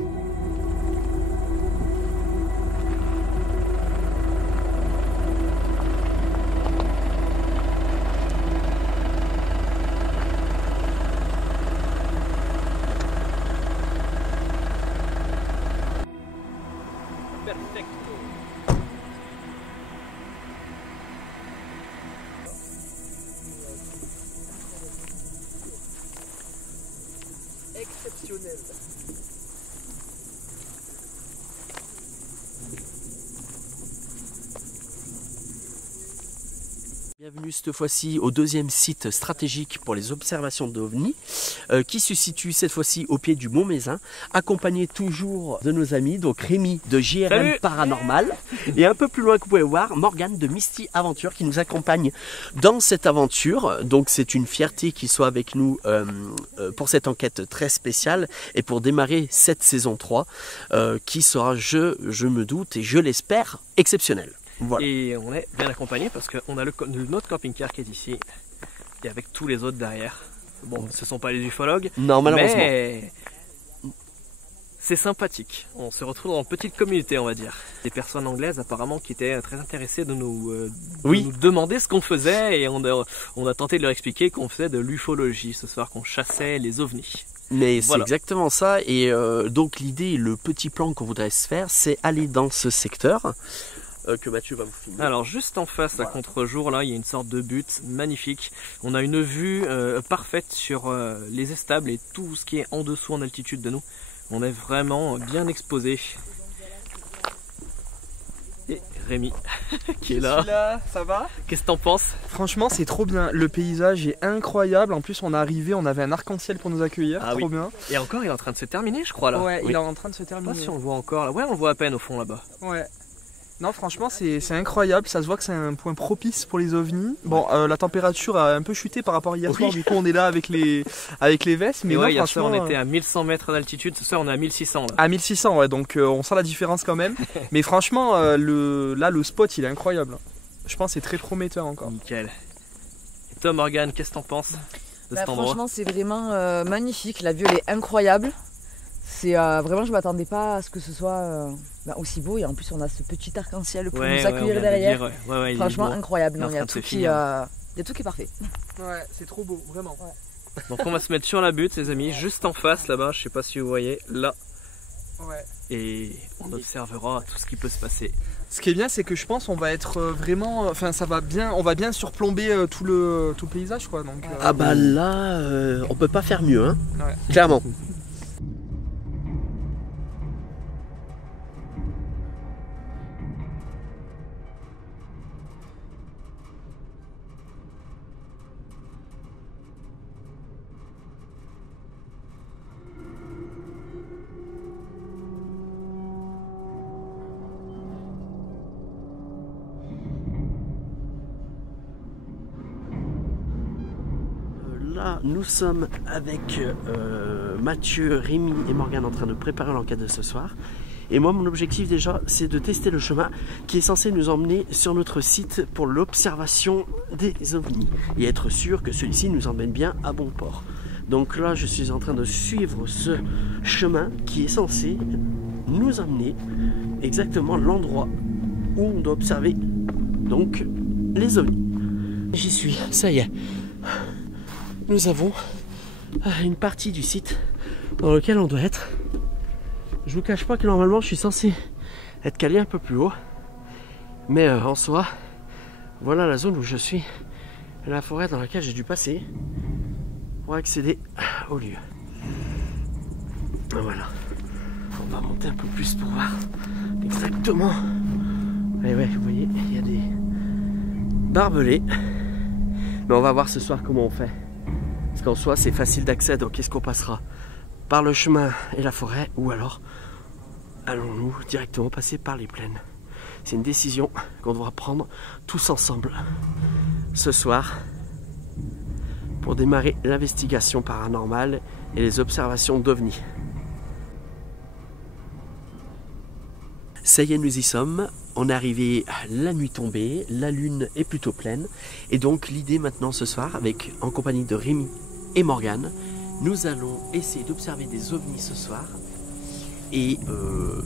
Exceptionnel. Bienvenue cette fois-ci au deuxième site stratégique pour les observations d'OVNI qui se situe cette fois-ci au pied du Mont-Mézin, accompagné toujours de nos amis, donc Rémi de JRM Salut. Paranormal et un peu plus loin que vous pouvez voir, Morgane de Misty Aventure qui nous accompagne dans cette aventure. Donc c'est une fierté qu'il soit avec nous pour cette enquête très spéciale et pour démarrer cette saison 3 qui sera, je me doute et je l'espère, exceptionnelle. Voilà. Et on est bien accompagné parce qu'on a notre camping-car qui est ici et avec tous les autres derrière. Bon, ce ne sont pas les ufologues, Non, malheureusement. mais c'est sympathique. On se retrouve dans une petite communauté, on va dire. Des personnes anglaises apparemment qui étaient très intéressées de nous demander ce qu'on faisait et on a tenté de leur expliquer qu'on faisait de l'ufologie ce soir, qu'on chassait les ovnis. Mais c'est Voilà. exactement ça. Et donc l'idée, le petit plan qu'on voudrait se faire, c'est aller dans ce secteur que Mathieu va vous filmer. Alors juste en face, à contre-jour, là, il y a une sorte de butte magnifique. On a une vue parfaite sur les éstables et tout ce qui est en dessous en altitude de nous. On est vraiment bien exposé. Et Rémi qui est là. Ça va? Qu'est-ce que t'en penses? Franchement, c'est trop bien. Le paysage est incroyable. En plus, on est arrivé, on avait un arc-en-ciel pour nous accueillir. Ah, trop oui. bien. Et encore, il est en train de se terminer, je crois là. Ouais, oui. il est en train de se Je sais terminer. pas si on le voit encore là. Ouais, on le voit à peine au fond là-bas. Ouais. Non, franchement, c'est incroyable. Ça se voit que c'est un point propice pour les ovnis. Bon, la température a un peu chuté par rapport à hier soir. Du coup, on est là avec les vestes. Mais ouais, non, hier soir, franchement, on était à 1100 mètres d'altitude. Ce soir, on est à 1600 là. À 1600, ouais. Donc, on sent la différence quand même. Mais franchement, le spot, il est incroyable. Je pense que c'est très prometteur encore. Nickel. Et toi, Morgane, qu'est-ce que t'en penses de cet endroit? Franchement, c'est vraiment magnifique. La vue, elle est incroyable. C'est vraiment, je m'attendais pas à ce que ce soit aussi beau. Et en plus, on a ce petit arc-en-ciel pour nous accueillir derrière. Ouais, franchement, incroyable. Il y a tout qui est parfait. Ouais, c'est trop beau, vraiment. Ouais. Donc, on va se mettre sur la butte, les amis, juste en face là-bas. Je sais pas si vous voyez, là. Ouais. Et on observera tout ce qui peut se passer. Ce qui est bien, c'est que je pense on va être vraiment, enfin ça va bien, on va bien surplomber tout le paysage quoi. Donc, Ah bah là, on peut pas faire mieux, hein. Ouais. Clairement. Là, nous sommes avec Mathieu, Rémi et Morgane en train de préparer l'enquête de ce soir. Et moi, mon objectif déjà, c'est de tester le chemin qui est censé nous emmener sur notre site pour l'observation des ovnis et être sûr que celui-ci nous emmène bien à bon port. Donc là, je suis en train de suivre ce chemin qui est censé nous emmener exactement l'endroit où on doit observer donc les ovnis. J'y suis, ça y est. Nous avons une partie du site dans lequel on doit être. Je vous cache pas que normalement je suis censé être calé un peu plus haut, mais en soi, voilà la zone où je suis, la forêt dans laquelle j'ai dû passer pour accéder au lieu. Voilà, on va monter un peu plus pour voir exactement. Et ouais, vous voyez, il y a des barbelés, mais on va voir ce soir comment on fait. Parce qu'en soi c'est facile d'accès, donc est-ce qu'on passera par le chemin et la forêt ou alors allons-nous directement passer par les plaines? C'est une décision qu'on devra prendre tous ensemble ce soir pour démarrer l'investigation paranormale et les observations d'ovnis. Ça y est, nous y sommes. On est arrivé la nuit tombée, la lune est plutôt pleine. Et donc l'idée maintenant ce soir, en compagnie de Rémi et Morgane, nous allons essayer d'observer des ovnis ce soir. Et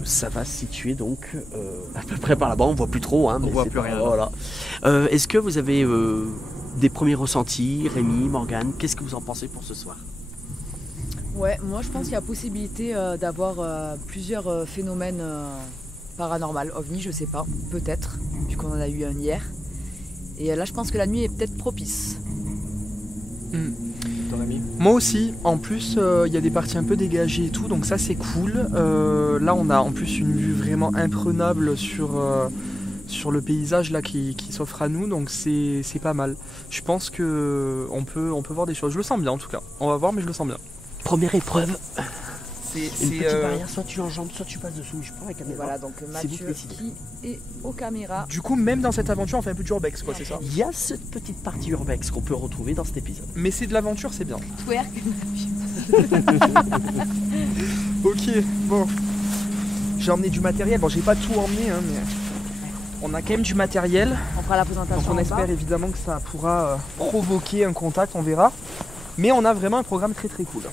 ça va se situer donc à peu près par là-bas, on voit plus trop. Hein, on voit plus rien. Voilà. Est-ce que vous avez des premiers ressentis, Rémi, Morgane? Qu'est-ce que vous en pensez pour ce soir? Ouais, moi je pense qu'il y a possibilité d'avoir plusieurs phénomènes paranormal, ovni, je sais pas, peut-être, vu qu'on en a eu un hier. Et là, je pense que la nuit est peut-être propice. Moi aussi, en plus, il y a des parties un peu dégagées et tout, donc ça c'est cool. Là, on a en plus une vue vraiment imprenable sur le paysage là qui s'offre à nous, donc c'est pas mal. Je pense que on peut voir des choses. Je le sens bien en tout cas. On va voir, mais je le sens bien. Première épreuve. C'est une petite barrière, soit tu l'enjambes, soit tu passes dessous. Je prends la caméra. Voilà, donc Mathieu qui est aux caméras. Du coup, même dans cette aventure, on fait un peu d'urbex, quoi, c'est ça? Il y a cette petite partie urbex qu'on peut retrouver dans cet épisode. Mais c'est de l'aventure, c'est bien. Twerk. Ok, bon. J'ai emmené du matériel. Bon, j'ai pas tout emmené, hein, mais on a quand même du matériel. On fera la présentation. Donc on espère évidemment que ça pourra provoquer un contact, on verra. Mais on a vraiment un programme très très cool.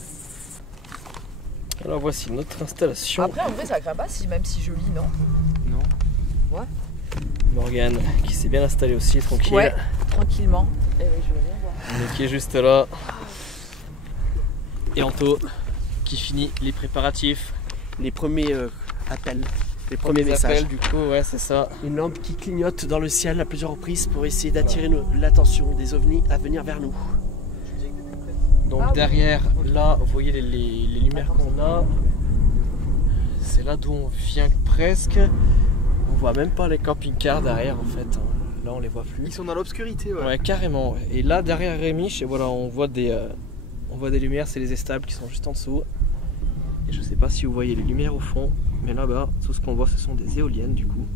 Alors voici notre installation. Après en vrai ça craint pas même si je lis, non? Non. Ouais. Morgane qui s'est bien installée aussi, tranquille. Ouais, tranquillement. Et je vais bien voir. Nous qui est juste là. Et Anto qui finit les préparatifs. Les premiers appels. Les premiers messages. Appels, du coup, ouais, c'est ça. Une lampe qui clignote dans le ciel à plusieurs reprises pour essayer d'attirer l'attention des ovnis à venir vers nous. Donc derrière, là, vous voyez les lumières qu'on a. C'est là d'où on vient presque. Vous voit même pas les camping-cars derrière en fait. Là on les voit plus. Ils sont dans l'obscurité, ouais. Ouais, carrément. Et là derrière Rémi, voilà, on voit des lumières, c'est les estables qui sont juste en dessous. Et je sais pas si vous voyez les lumières au fond, mais là-bas, tout ce qu'on voit ce sont des éoliennes du coup.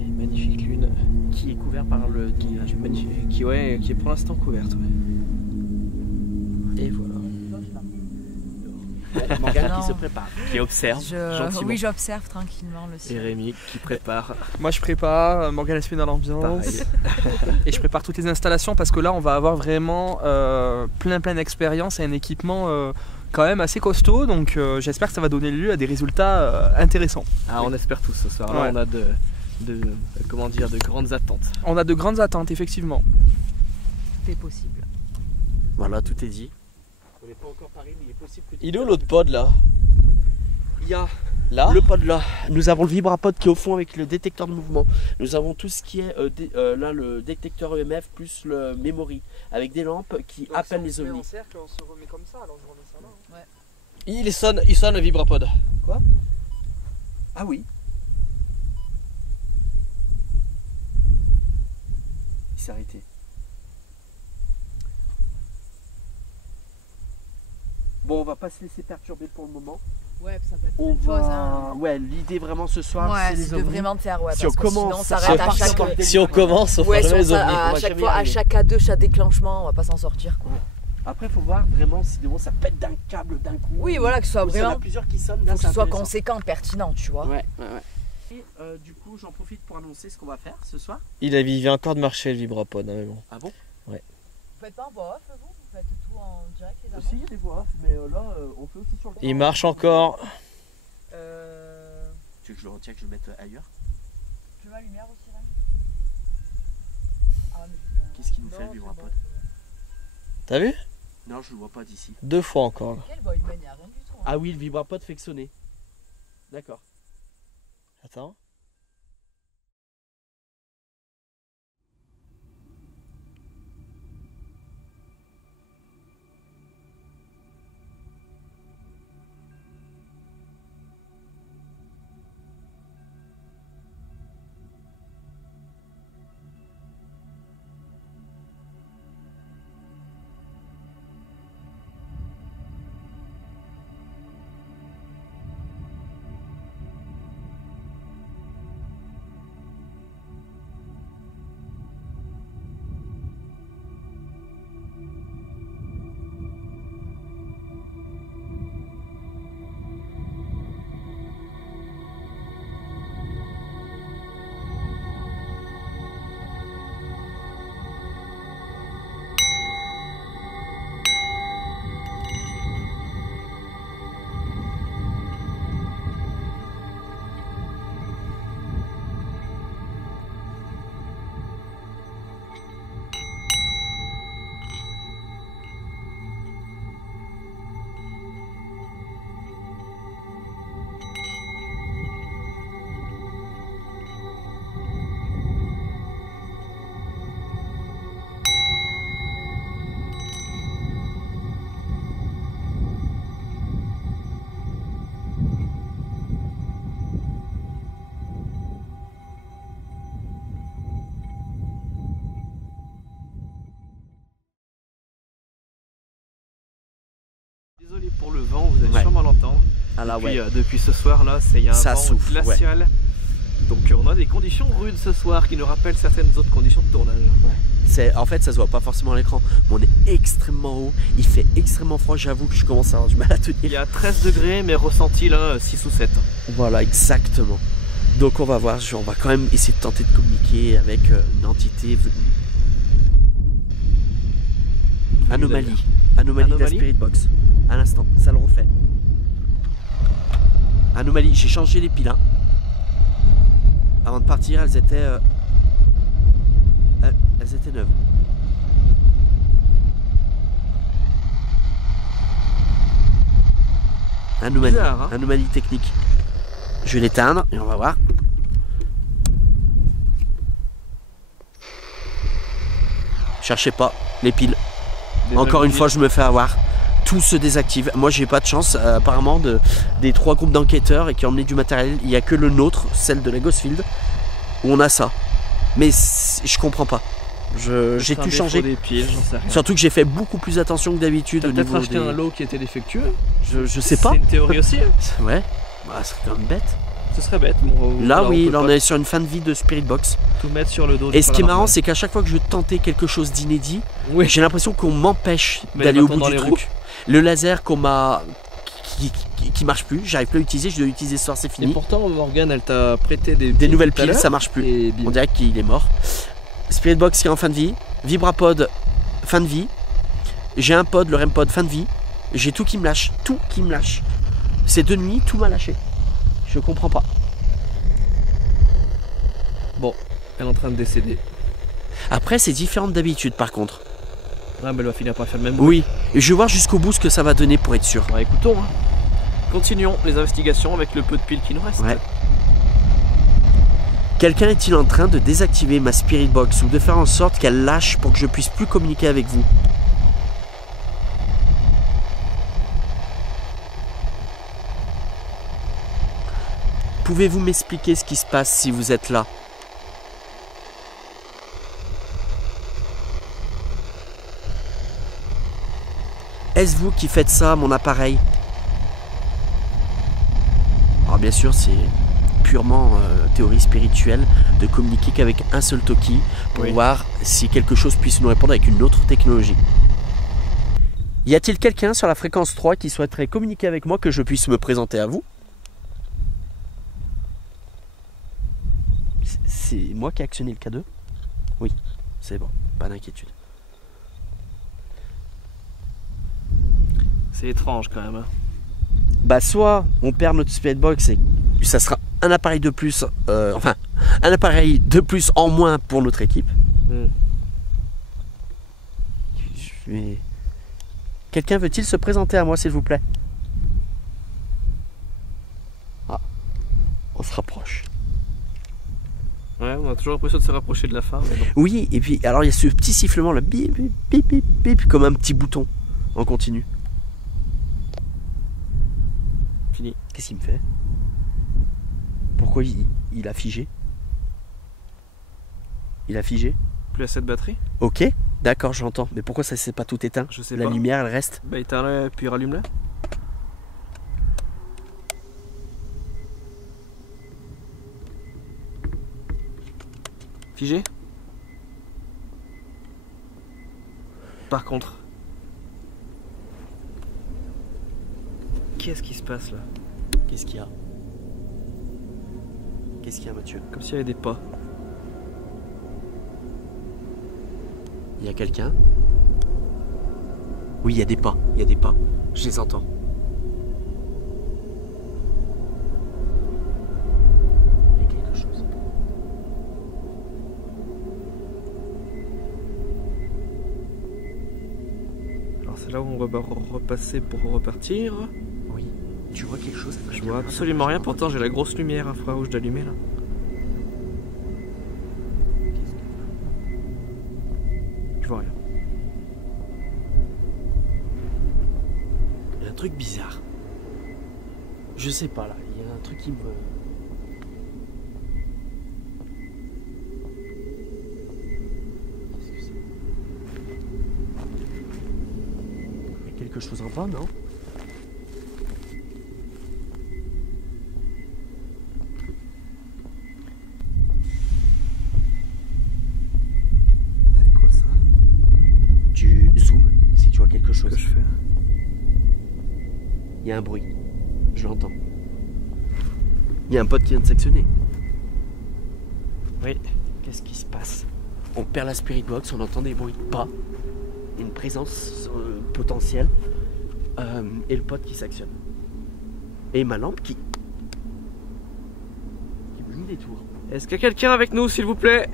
Et une magnifique lune qui est couverte par le qui est pour l'instant couverte. Ouais. Et voilà. Morgane qui se prépare, qui observe gentiment. Oui, j'observe tranquillement le ciel. Et Rémi qui prépare. Moi je prépare, Morgane elle se met dans l'ambiance. Et je prépare toutes les installations parce que là on va avoir vraiment plein d'expérience et un équipement quand même assez costaud. Donc j'espère que ça va donner lieu à des résultats intéressants. Ah, on espère tous ce soir. Là on a de grandes attentes. On a de grandes attentes, effectivement. C'est possible. Voilà, tout est dit. On n'est pas encore paré, mais il est possible que... Il est où l'autre pod là? Il y a là le pod là. Nous avons le vibrapod qui est au fond avec le détecteur de mouvement. Nous avons tout ce qui est là le détecteur EMF plus le memory avec des lampes qui donc appellent si les on ovnis. se met en cercle, on se remet comme ça, alors je remets ça là. Ouais. Il sonne le vibrapod. Quoi? Ah oui. Il s'est arrêté. Bon, on va pas se laisser perturber pour le moment. Ouais, ça peut être une chose. Hein. Ouais, l'idée vraiment ce soir, c'est les de ovnis. vraiment faire. Ouais, si on commence, on s'arrête à chaque. Si on commence, on fera jamais les ovnis. À chaque fois, à chaque A2, chaque déclenchement, on va pas s'en sortir. Quoi. Ouais. Après, il faut voir vraiment si ça pète d'un câble d'un coup. Oui, voilà, que ce soit vraiment. Il y en a plusieurs qui sonnent. Faut que ce soit conséquent, pertinent, tu vois. Ouais. Et, du coup, j'en profite pour annoncer ce qu'on va faire ce soir. Il vient encore de marcher le vibrapod, hein, mais bon. Ah bon? Ouais. Vous faites pas en voix off, vous faites tout en direct, les amis? Si, il y a des voix off, mais là, on fait aussi sur le. Il marche encore. Tu veux que je le retiens, que je le mette ailleurs? Tu veux ma lumière aussi, là? Ah, mais qu'est-ce qu'il nous fait le vibrapod? T'as vu? Non, je le vois pas d'ici. 2 fois encore. Quelle voix humaine, il n'y a rien du tout. Hein. Ah oui, le vibrapod fait que sonner. D'accord. Attends. Désolé pour le vent, vous allez sûrement l'entendre. Ah là, depuis ce soir là, il y a un vent souffle, glacial. Ouais. Donc on a des conditions rudes ce soir qui nous rappellent certaines autres conditions de tournage. Ouais. En fait, ça se voit pas forcément à l'écran, mais on est extrêmement haut, il fait extrêmement froid, j'avoue que je commence à avoir du mal à tenir. Il y a 13 degrés mais ressenti là 6 ou 7. Voilà, exactement. Donc on va voir, on va quand même essayer de tenter de communiquer avec une entité venue. Anomalie de la Spirit Box. À l'instant, ça le refait. Anomalie, j'ai changé les piles. Hein. Avant de partir, elles étaient neuves. Anomalie, bizarre, hein. Anomalie technique. Je vais l'éteindre et on va voir. Cherchez pas les piles. Encore une fois, je me fais avoir. tout se désactive. Moi j'ai pas de chance, apparemment des 3 groupes d'enquêteurs et qui ont emmené du matériel, il n'y a que le nôtre, celle de la Ghostfield, où on a ça. Mais je comprends pas. J'ai tout changé. Des piles, j'en sais rien. Surtout que j'ai fait beaucoup plus attention que d'habitude. T'as peut-être acheté un lot qui était défectueux. Je sais pas. C'est une théorie aussi. Hein. Ouais, bah, ce serait quand même bête. Ce serait bête. Bon, là oui, là on est sur une fin de vie de Spirit Box. Tout mettre sur le dos. Et ce qui est marrant, c'est qu'à chaque fois que je veux tenter quelque chose d'inédit, oui. j'ai l'impression qu'on m'empêche d'aller au bout du truc. Le laser qu'on m'a qui marche plus, j'arrive plus à l'utiliser, je dois l'utiliser ce soir, c'est fini. Et pourtant Morgane elle t'a prêté des nouvelles piles, ça marche plus. On dirait qu'il est mort. Spirit Box qui est en fin de vie, Vibrapod fin de vie, j'ai un pod, le REM pod fin de vie, j'ai tout qui me lâche, C'est de nuit, tout m'a lâché. Je comprends pas. Bon, elle est en train de décéder. Après c'est différent d'habitude par contre. Ah, mais elle va finir par faire le même bruit. Oui, et je vais voir jusqu'au bout ce que ça va donner pour être sûr. Bah écoutons, hein. Continuons les investigations avec le peu de piles qui nous reste. Ouais. Quelqu'un est-il en train de désactiver ma Spirit Box ou de faire en sorte qu'elle lâche pour que je puisse plus communiquer avec vous? Pouvez-vous m'expliquer ce qui se passe si vous êtes là? Est-ce vous qui faites ça à mon appareil? Alors bien sûr c'est purement théorie spirituelle de communiquer qu'avec un seul Toki pour voir si quelque chose puisse nous répondre avec une autre technologie. Y a-t-il quelqu'un sur la fréquence 3 qui souhaiterait communiquer avec moi, que je puisse me présenter à vous? C'est moi qui ai actionné le K2? Oui, c'est bon, pas d'inquiétude. C'est étrange quand même. Hein. Bah soit on perd notre Spirit Box et ça sera un appareil de plus, enfin un appareil de plus en moins pour notre équipe. Quelqu'un veut-il se présenter à moi s'il vous plaît? Ah, on se rapproche. Ouais, on a toujours l'impression de se rapprocher de la fin. Mais bon. Oui, et puis alors il y a ce petit sifflement là, bip bip bip bip bip, comme un petit bouton en continu. Fini. Qu'est-ce qu'il me fait? Pourquoi il a figé? Il a figé? Plus assez de batterie? Ok, d'accord, j'entends. Mais pourquoi ça s'est pas tout éteint? Je sais pas. La lumière elle reste? Bah éteins-le puis rallume-le. Figé? Par contre. Qu'est-ce qui se passe là? Qu'est-ce qu'il y a? Qu'est-ce qu'il y a, Mathieu? Comme s'il y avait des pas. Il y a quelqu'un? Oui, il y a des pas. Il y a des pas. Je les entends. Il y a quelque chose. Alors c'est là où on va repasser pour repartir. Oui. Tu vois quelque chose? Je vois absolument rien, pourtant j'ai la grosse lumière infrarouge d'allumer là. Je vois rien. Il y a un truc bizarre. Je sais pas là, il y a un truc qui me... Qu'est-ce que c'est? Il y a quelque chose en bas, non? Quelque chose. Que je fais. Il y a un bruit. Je l'entends. Il y a un pote qui vient de s'actionner. Oui. Qu'est-ce qui se passe? On perd la Spirit Box, on entend des bruits de pas. Une présence potentielle. Et le pote qui s'actionne. Et ma lampe qui brûle des tours. Est-ce qu'il y a quelqu'un avec nous, s'il vous plaît?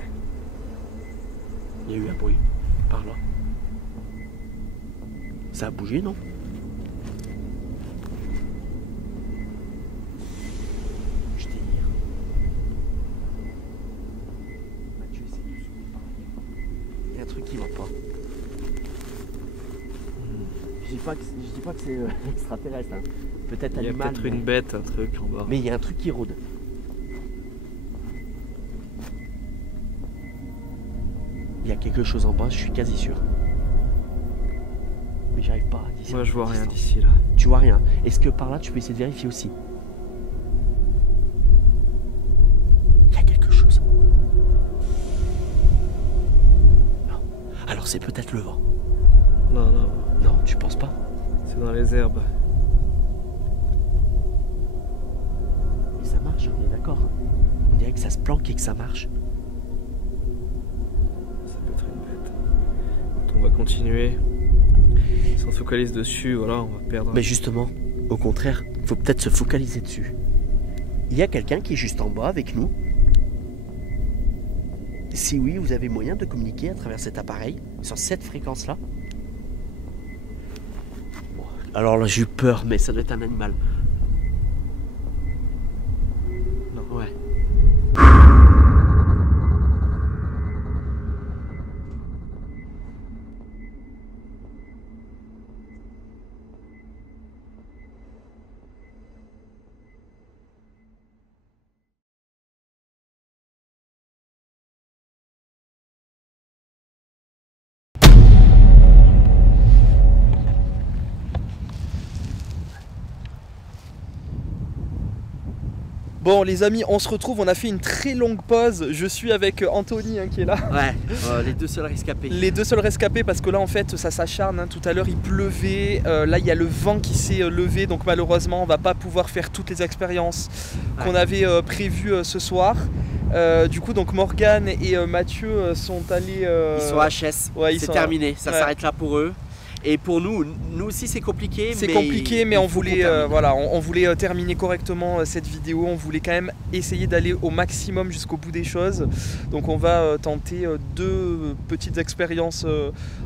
Il y a eu un bruit. Par là. Ça a bougé, non? Je délire. Mathieu, essaie de s'ouvrir par là. Il y a un truc qui va pas. J'ai pas dis pas que c'est extraterrestre. Hein. Peut-être il y a animal. peut-être une bête, un truc en bas. Mais il y a un truc qui rôde. Il y a quelque chose en bas, je suis quasi sûr. Mais j'arrive pas à discerner. Moi je vois rien d'ici là. Tu vois rien. Est-ce que par là tu peux essayer de vérifier aussi? Il y a quelque chose. Non. Alors c'est peut-être le vent. Non, non. Non, tu penses pas? C'est dans les herbes. Mais ça marche, on est d'accord. On dirait que ça se planque et que ça marche. Ça peut être une bête. Quand on va continuer, si on se focalise dessus, voilà, on va perdre. Mais justement, au contraire, il faut peut-être se focaliser dessus. Il y a quelqu'un qui est juste en bas avec nous. Si oui, vous avez moyen de communiquer à travers cet appareil, sur cette fréquence-là. Bon, alors là, j'ai eu peur, mais ça doit être un animal. Non, ouais. Bon les amis, on se retrouve, on a fait une très longue pause. Je suis avec Anthony qui est là. Ouais, les deux seuls rescapés. Les deux seuls rescapés parce que là en fait ça s'acharne. Tout à l'heure il pleuvait, là il y a le vent qui s'est levé. Donc malheureusement on va pas pouvoir faire toutes les expériences qu'on avait prévues ce soir. Du coup donc Morgane et Mathieu sont allés... Ils sont HS, ouais, c'est terminé, ça s'arrête là pour eux. Et pour nous aussi c'est compliqué. C'est compliqué, mais on voulait, voilà, on voulait terminer correctement cette vidéo. On voulait quand même essayer d'aller au maximum jusqu'au bout des choses. Donc on va tenter 2 petites expériences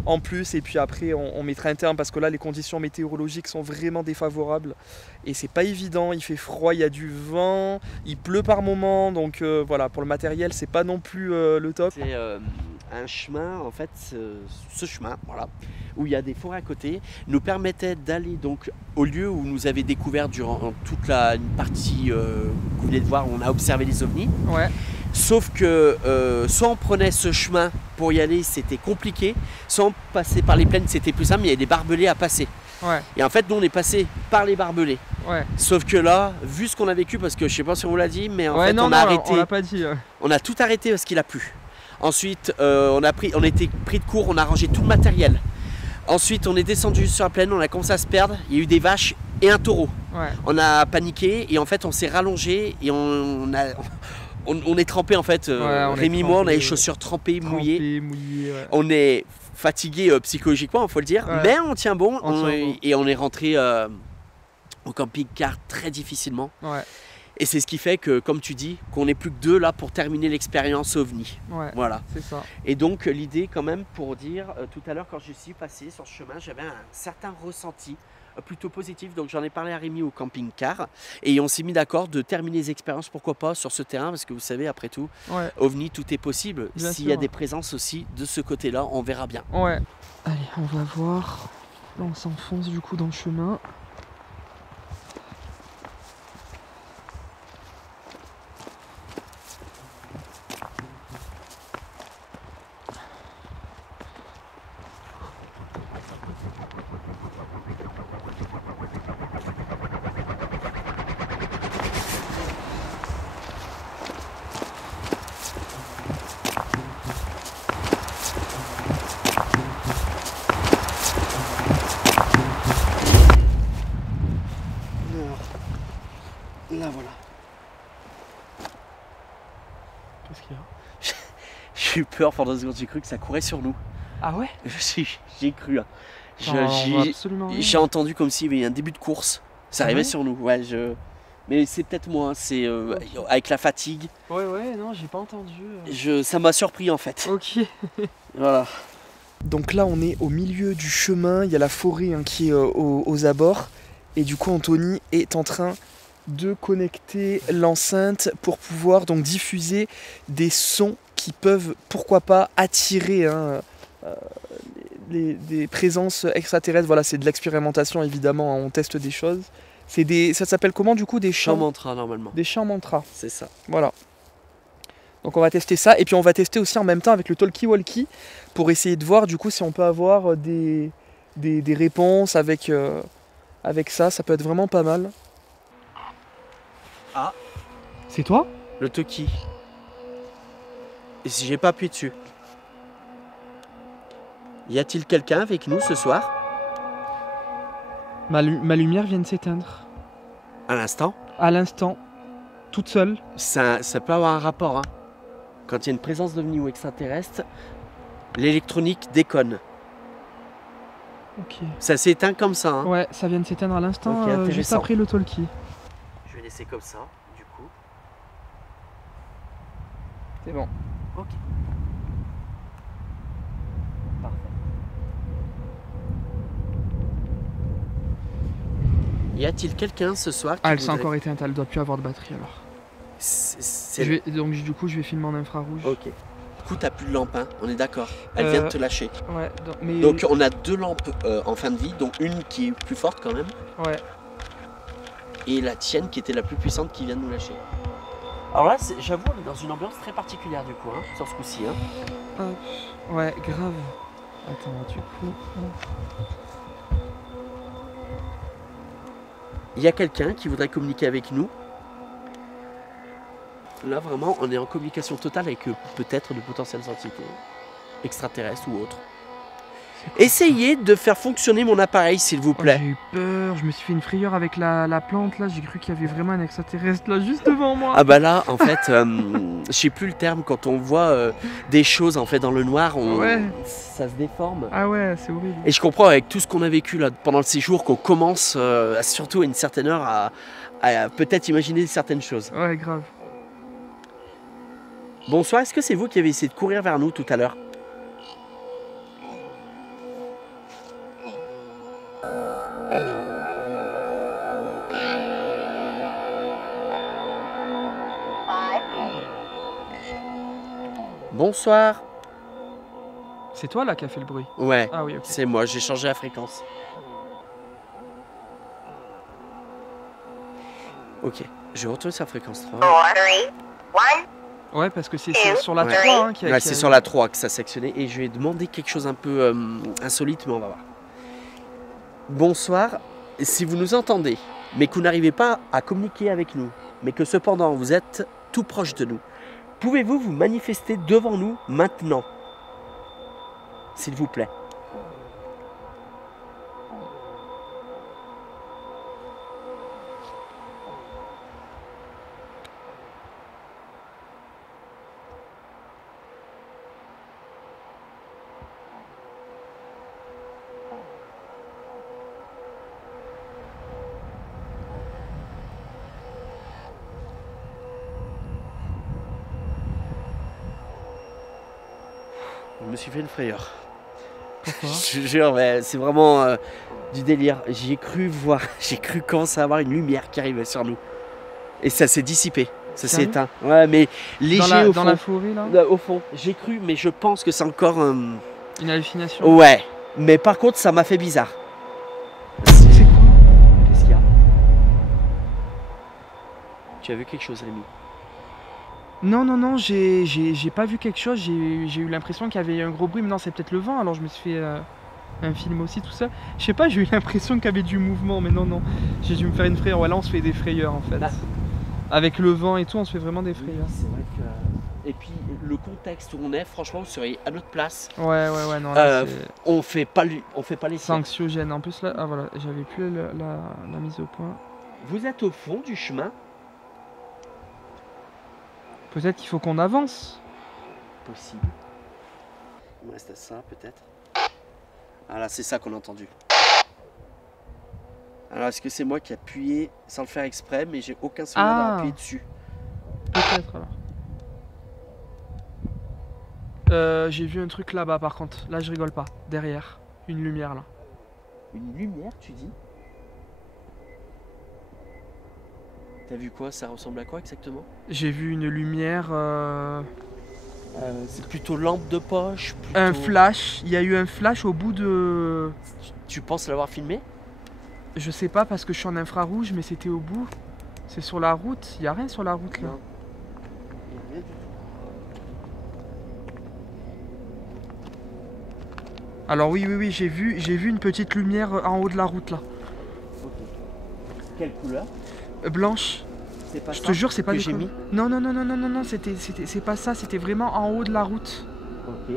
en plus. Et puis après on mettra un terme parce que là les conditions météorologiques sont vraiment défavorables. Et c'est pas évident, il fait froid, il y a du vent, il pleut par moment. Donc voilà, pour le matériel c'est pas non plus le top. C'est un chemin, en fait, ce chemin, voilà, où il y a des forêts à côté, nous permettait d'aller donc au lieu où nous avait découvert durant toute une partie que vous venez de voir, où on a observé les ovnis. Ouais. Sauf que soit on prenait ce chemin pour y aller, c'était compliqué, soit on passait par les plaines, c'était plus simple, mais il y avait des barbelés à passer. Ouais. Et en fait, nous on est passé par les barbelés. Ouais. Sauf que là, vu ce qu'on a vécu, parce que je sais pas si on vous l'a dit, mais en fait non, on a arrêté. On l'a pas dit. On a tout arrêté parce qu'il a plu. Ensuite, on était pris de court, on a rangé tout le matériel. Ensuite, on est descendu sur la plaine, on a commencé à se perdre. Il y a eu des vaches et un taureau. Ouais. On a paniqué et en fait, on s'est rallongé et on est trempé en fait. Rémi et moi, on a les chaussures trempées, mouillées. Ouais. On est fatigué psychologiquement, il faut le dire, mais on tient bon. Et on est rentré au camping-car très difficilement. Ouais. Et c'est ce qui fait que, comme tu dis, qu'on n'est plus que 2 là pour terminer l'expérience OVNI. Ouais, voilà. C'est ça. Et donc l'idée quand même pour dire, tout à l'heure quand je suis passé sur ce chemin, j'avais un certain ressenti plutôt positif. Donc j'en ai parlé à Rémi au camping-car et on s'est mis d'accord de terminer les expériences, pourquoi pas, sur ce terrain. Parce que vous savez, après tout, OVNI, tout est possible. S'il y a des présences aussi de ce côté-là, on verra bien. Ouais. Allez, on va voir. Là on s'enfonce du coup dans le chemin. Là voilà. Qu'est-ce qu'il y a? J'ai eu peur pendant 2 secondes, j'ai cru que ça courait sur nous. Ah ouais? J'ai cru. Hein. J'ai entendu comme s'il y avait un début de course. Ça arrivait sur nous. Ouais, mais c'est peut-être moi, hein. C'est avec la fatigue. Ouais, non, j'ai pas entendu. Ça m'a surpris en fait. Ok. Voilà. Donc là, on est au milieu du chemin. Il y a la forêt qui est aux abords. Et du coup, Anthony est en train de connecter l'enceinte pour pouvoir donc diffuser des sons qui peuvent, pourquoi pas, attirer des présences extraterrestres. Voilà, c'est de l'expérimentation évidemment, on teste des choses. Ça s'appelle comment du coup? Des chants mantra normalement. Des chants mantras. C'est ça. Voilà. Donc on va tester ça et puis on va tester aussi en même temps avec le talkie-walkie pour essayer de voir du coup si on peut avoir des réponses avec ça. Ça peut être vraiment pas mal. Ah. C'est toi? Le talkie. Et si j'ai pas appuyé dessus? Y a-t-il quelqu'un avec nous ce soir? Ma lumière vient de s'éteindre. À l'instant? À l'instant. Toute seule. Ça peut avoir un rapport. Hein. Quand il y a une présence d'ovni ou extraterrestre, l'électronique déconne. Ok. Ça s'éteint comme ça. Hein. Ouais, ça vient de s'éteindre à l'instant, Okay, juste après le talkie. Je vais laisser comme ça, du coup. C'est bon. Ok. Parfait. Y a-t-il quelqu'un ce soir qui elle s'est voudrait... encore éteinte, elle doit plus avoir de batterie alors. Donc du coup je vais filmer en infrarouge. Ok. Du coup t'as plus de lampe, hein, on est d'accord. Elle vient de te lâcher. Ouais, mais... Donc on a 2 lampes en fin de vie, dont une qui est plus forte quand même. Ouais. Et la tienne qui était la plus puissante qui vient de nous lâcher. Alors là, j'avoue, on est dans une ambiance très particulière du coup, hein, sur ce coup-ci. Hein. Ouais, grave. Attends, du coup... Il y a quelqu'un qui voudrait communiquer avec nous. Là, vraiment, on est en communication totale avec peut-être de potentielles entités extraterrestres ou autres. Essayez de faire fonctionner mon appareil, s'il vous plaît. J'ai eu peur, je me suis fait une frayeur avec la plante là, j'ai cru qu'il y avait vraiment un extraterrestre là, juste devant moi. Ah bah là, en fait, je sais plus le terme, quand on voit des choses en fait dans le noir, ça se déforme. Ah ouais, c'est horrible. Et je comprends avec tout ce qu'on a vécu là pendant le séjour qu'on commence, surtout à une certaine heure, à peut-être imaginer certaines choses. Ouais, grave. Bonsoir, est-ce que c'est vous qui avez essayé de courir vers nous tout à l'heure? Bonsoir. C'est toi là qui a fait le bruit? Ouais, ah, oui, okay. C'est moi, j'ai changé la fréquence. Ok, je vais retourner sur la fréquence 3. Ouais, parce que c'est sur la 3 hein, ouais, c'est sur la 3 que ça s'est sectionné. Et je vais demander quelque chose un peu insolite, mais on va voir. Bonsoir, si vous nous entendez, mais que vous n'arrivez pas à communiquer avec nous, mais que cependant vous êtes tout proche de nous, pouvez-vous vous manifester devant nous maintenant? S'il vous plaît. Je me suis fait une frayeur. Pourquoi? Je te jure, c'est vraiment du délire. J'ai cru commencer à avoir une lumière qui arrivait sur nous. Et ça s'est dissipé, ça s'est éteint. Ouais, mais léger au fond. Dans la forêt là? Au fond, j'ai cru, mais je pense que c'est encore... Une hallucination? Ouais, mais par contre ça m'a fait bizarre. C'est quoi? Qu'est-ce qu'il y a? Tu as vu quelque chose, Rémi? Non, j'ai pas vu quelque chose, j'ai eu l'impression qu'il y avait un gros bruit, mais non, c'est peut-être le vent, alors je me suis fait un film aussi, tout ça. Je sais pas, j'ai eu l'impression qu'il y avait du mouvement, mais non, j'ai dû me faire une frayeur. Ouais, là on se fait des frayeurs en fait. Là. Avec le vent et tout, on se fait vraiment des frayeurs. Oui, c'est vrai que... Et puis le contexte où on est, franchement, vous seriez à notre place. Ouais, non, là, on fait pas les... C'est anxiogène, en plus là, ah voilà, j'avais plus la mise au point. Vous êtes au fond du chemin? Peut-être qu'il faut qu'on avance. Possible. On reste à ça, peut-être. Ah là, c'est ça qu'on a entendu. Alors, est-ce que c'est moi qui ai appuyé sans le faire exprès, mais j'ai aucun souvenir d'avoir appuyé dessus? Peut-être alors. J'ai vu un truc là-bas par contre. Là, je rigole pas. Derrière. Une lumière là. Une lumière, tu dis? T'as vu quoi? Ça ressemble à quoi exactement? J'ai vu une lumière C'est plutôt lampe de poche plutôt... Un flash, il y a eu un flash au bout de... Tu penses l'avoir filmé? Je sais pas parce que je suis en infrarouge, mais c'était au bout. C'est sur la route, il n'y a rien sur la route là. Non. Alors oui, j'ai vu une petite lumière en haut de la route là. Okay. Quelle couleur? Blanche. Pas je te jure, c'est pas que des j'ai mis. Non, c'est pas ça, c'était vraiment en haut de la route. Ok.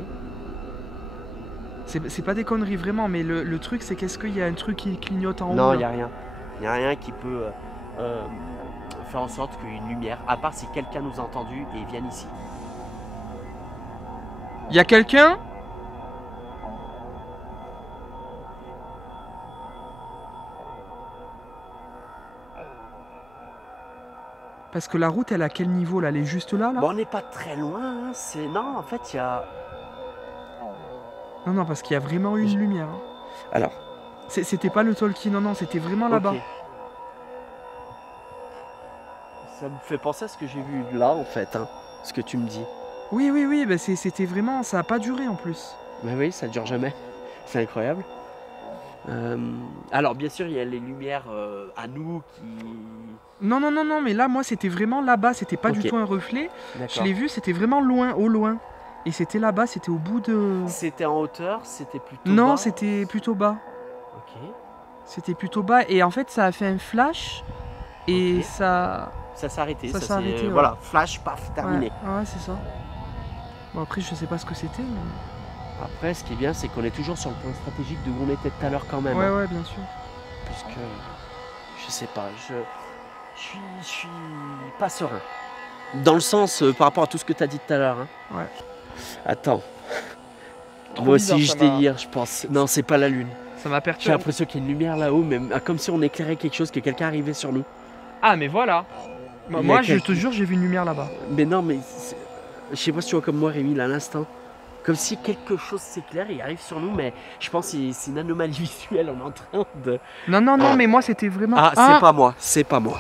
C'est pas des conneries vraiment, mais le truc c'est qu'est-ce qu'il y a un truc qui clignote en haut? Non, il n'y a rien. Il n'y a rien qui peut faire en sorte qu'il y ait une lumière, à part si quelqu'un nous a entendus et vienne ici. Il y a quelqu'un? Parce que la route, elle est à quel niveau là? Elle est juste là, là? Bon, on n'est pas très loin, hein. C'est... Non, en fait, il y a... Non, parce qu'il y a vraiment une lumière. Hein. Alors? C'était pas le Tolkien, non, c'était vraiment là-bas. Okay. Ça me fait penser à ce que j'ai vu là, en fait, hein, ce que tu me dis. Oui, bah c'était vraiment... Ça a pas duré, en plus. Bah oui, ça dure jamais. C'est incroyable. Alors, bien sûr, il y a les lumières à nous qui... Non, mais là, moi, c'était vraiment là-bas, c'était pas du tout un reflet. Je l'ai vu, c'était vraiment loin, au loin. Et c'était là-bas, c'était au bout de... C'était en hauteur, c'était plutôt bas? Non, c'était plutôt bas. Ok. C'était plutôt bas, et en fait, ça a fait un flash, et ça... Ça s'est arrêté, ça s'est arrêté, voilà, flash, paf, terminé. Ouais, c'est ça. Bon, après, je sais pas ce que c'était, mais... Après, ce qui est bien, c'est qu'on est toujours sur le point stratégique de où on était tout à l'heure quand même. Ouais, bien sûr. Puisque, je sais pas, je suis pas serein. Dans le sens, par rapport à tout ce que tu as dit tout à l'heure. Hein. Ouais. Attends. Trop moi bizarre, aussi, je délire, je pense. Non, c'est pas la lune. Ça m'a perturbé. J'ai l'impression qu'il y a une lumière là-haut, mais comme si on éclairait quelque chose, que quelqu'un arrivait sur nous. Ah, mais voilà. Moi, je te jure, j'ai vu une lumière là-bas. Mais non, mais je sais pas si tu vois comme moi, Rémi, là, à l'instant. Comme si quelque chose s'éclaire et arrive sur nous, mais je pense que c'est une anomalie visuelle, on est en train de... Non, mais moi c'était vraiment... Ah, c'est pas moi, c'est pas moi,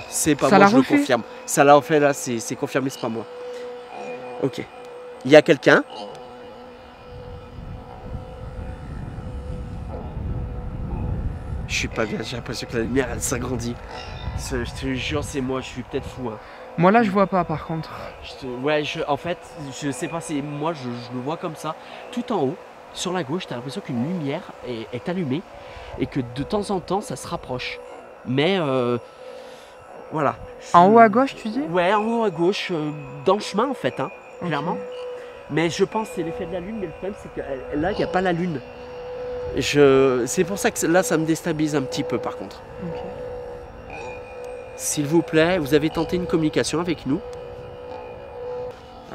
je le confirme. Ça l'a refait là, c'est confirmé, c'est pas moi. Ok. Il y a quelqu'un. Je suis pas bien, j'ai l'impression que la lumière elle s'agrandit. Je te jure, c'est moi, je suis peut-être fou. Hein. Moi là je vois pas par contre. En fait, je sais pas, c'est moi je le vois comme ça. Tout en haut, sur la gauche, t'as l'impression qu'une lumière est allumée et que de temps en temps ça se rapproche. Mais voilà. En haut à gauche tu dis? Ouais, en haut à gauche, dans le chemin en fait, hein, clairement. Mais je pense que c'est l'effet de la lune, mais le problème c'est que là il n'y a pas la lune. C'est pour ça que là ça me déstabilise un petit peu par contre. Okay. S'il vous plaît, vous avez tenté une communication avec nous.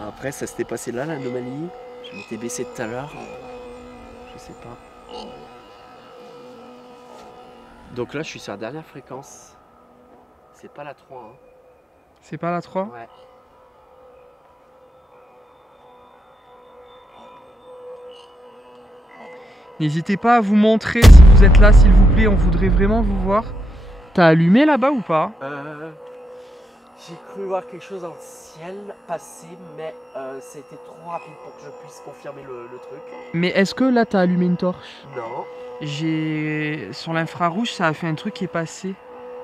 Après, ça s'était passé là, l'anomalie. Je m'étais baissé tout à l'heure. Je sais pas. Donc là, je suis sur la dernière fréquence. C'est pas la 3. Hein. C'est pas la 3? Ouais. N'hésitez pas à vous montrer si vous êtes là, s'il vous plaît. On voudrait vraiment vous voir. T'as allumé là-bas ou pas? J'ai cru voir quelque chose dans le ciel passer, mais c'était trop rapide pour que je puisse confirmer le truc. Mais est-ce que là t'as allumé une torche? Non. Sur l'infrarouge, ça a fait un truc qui est passé.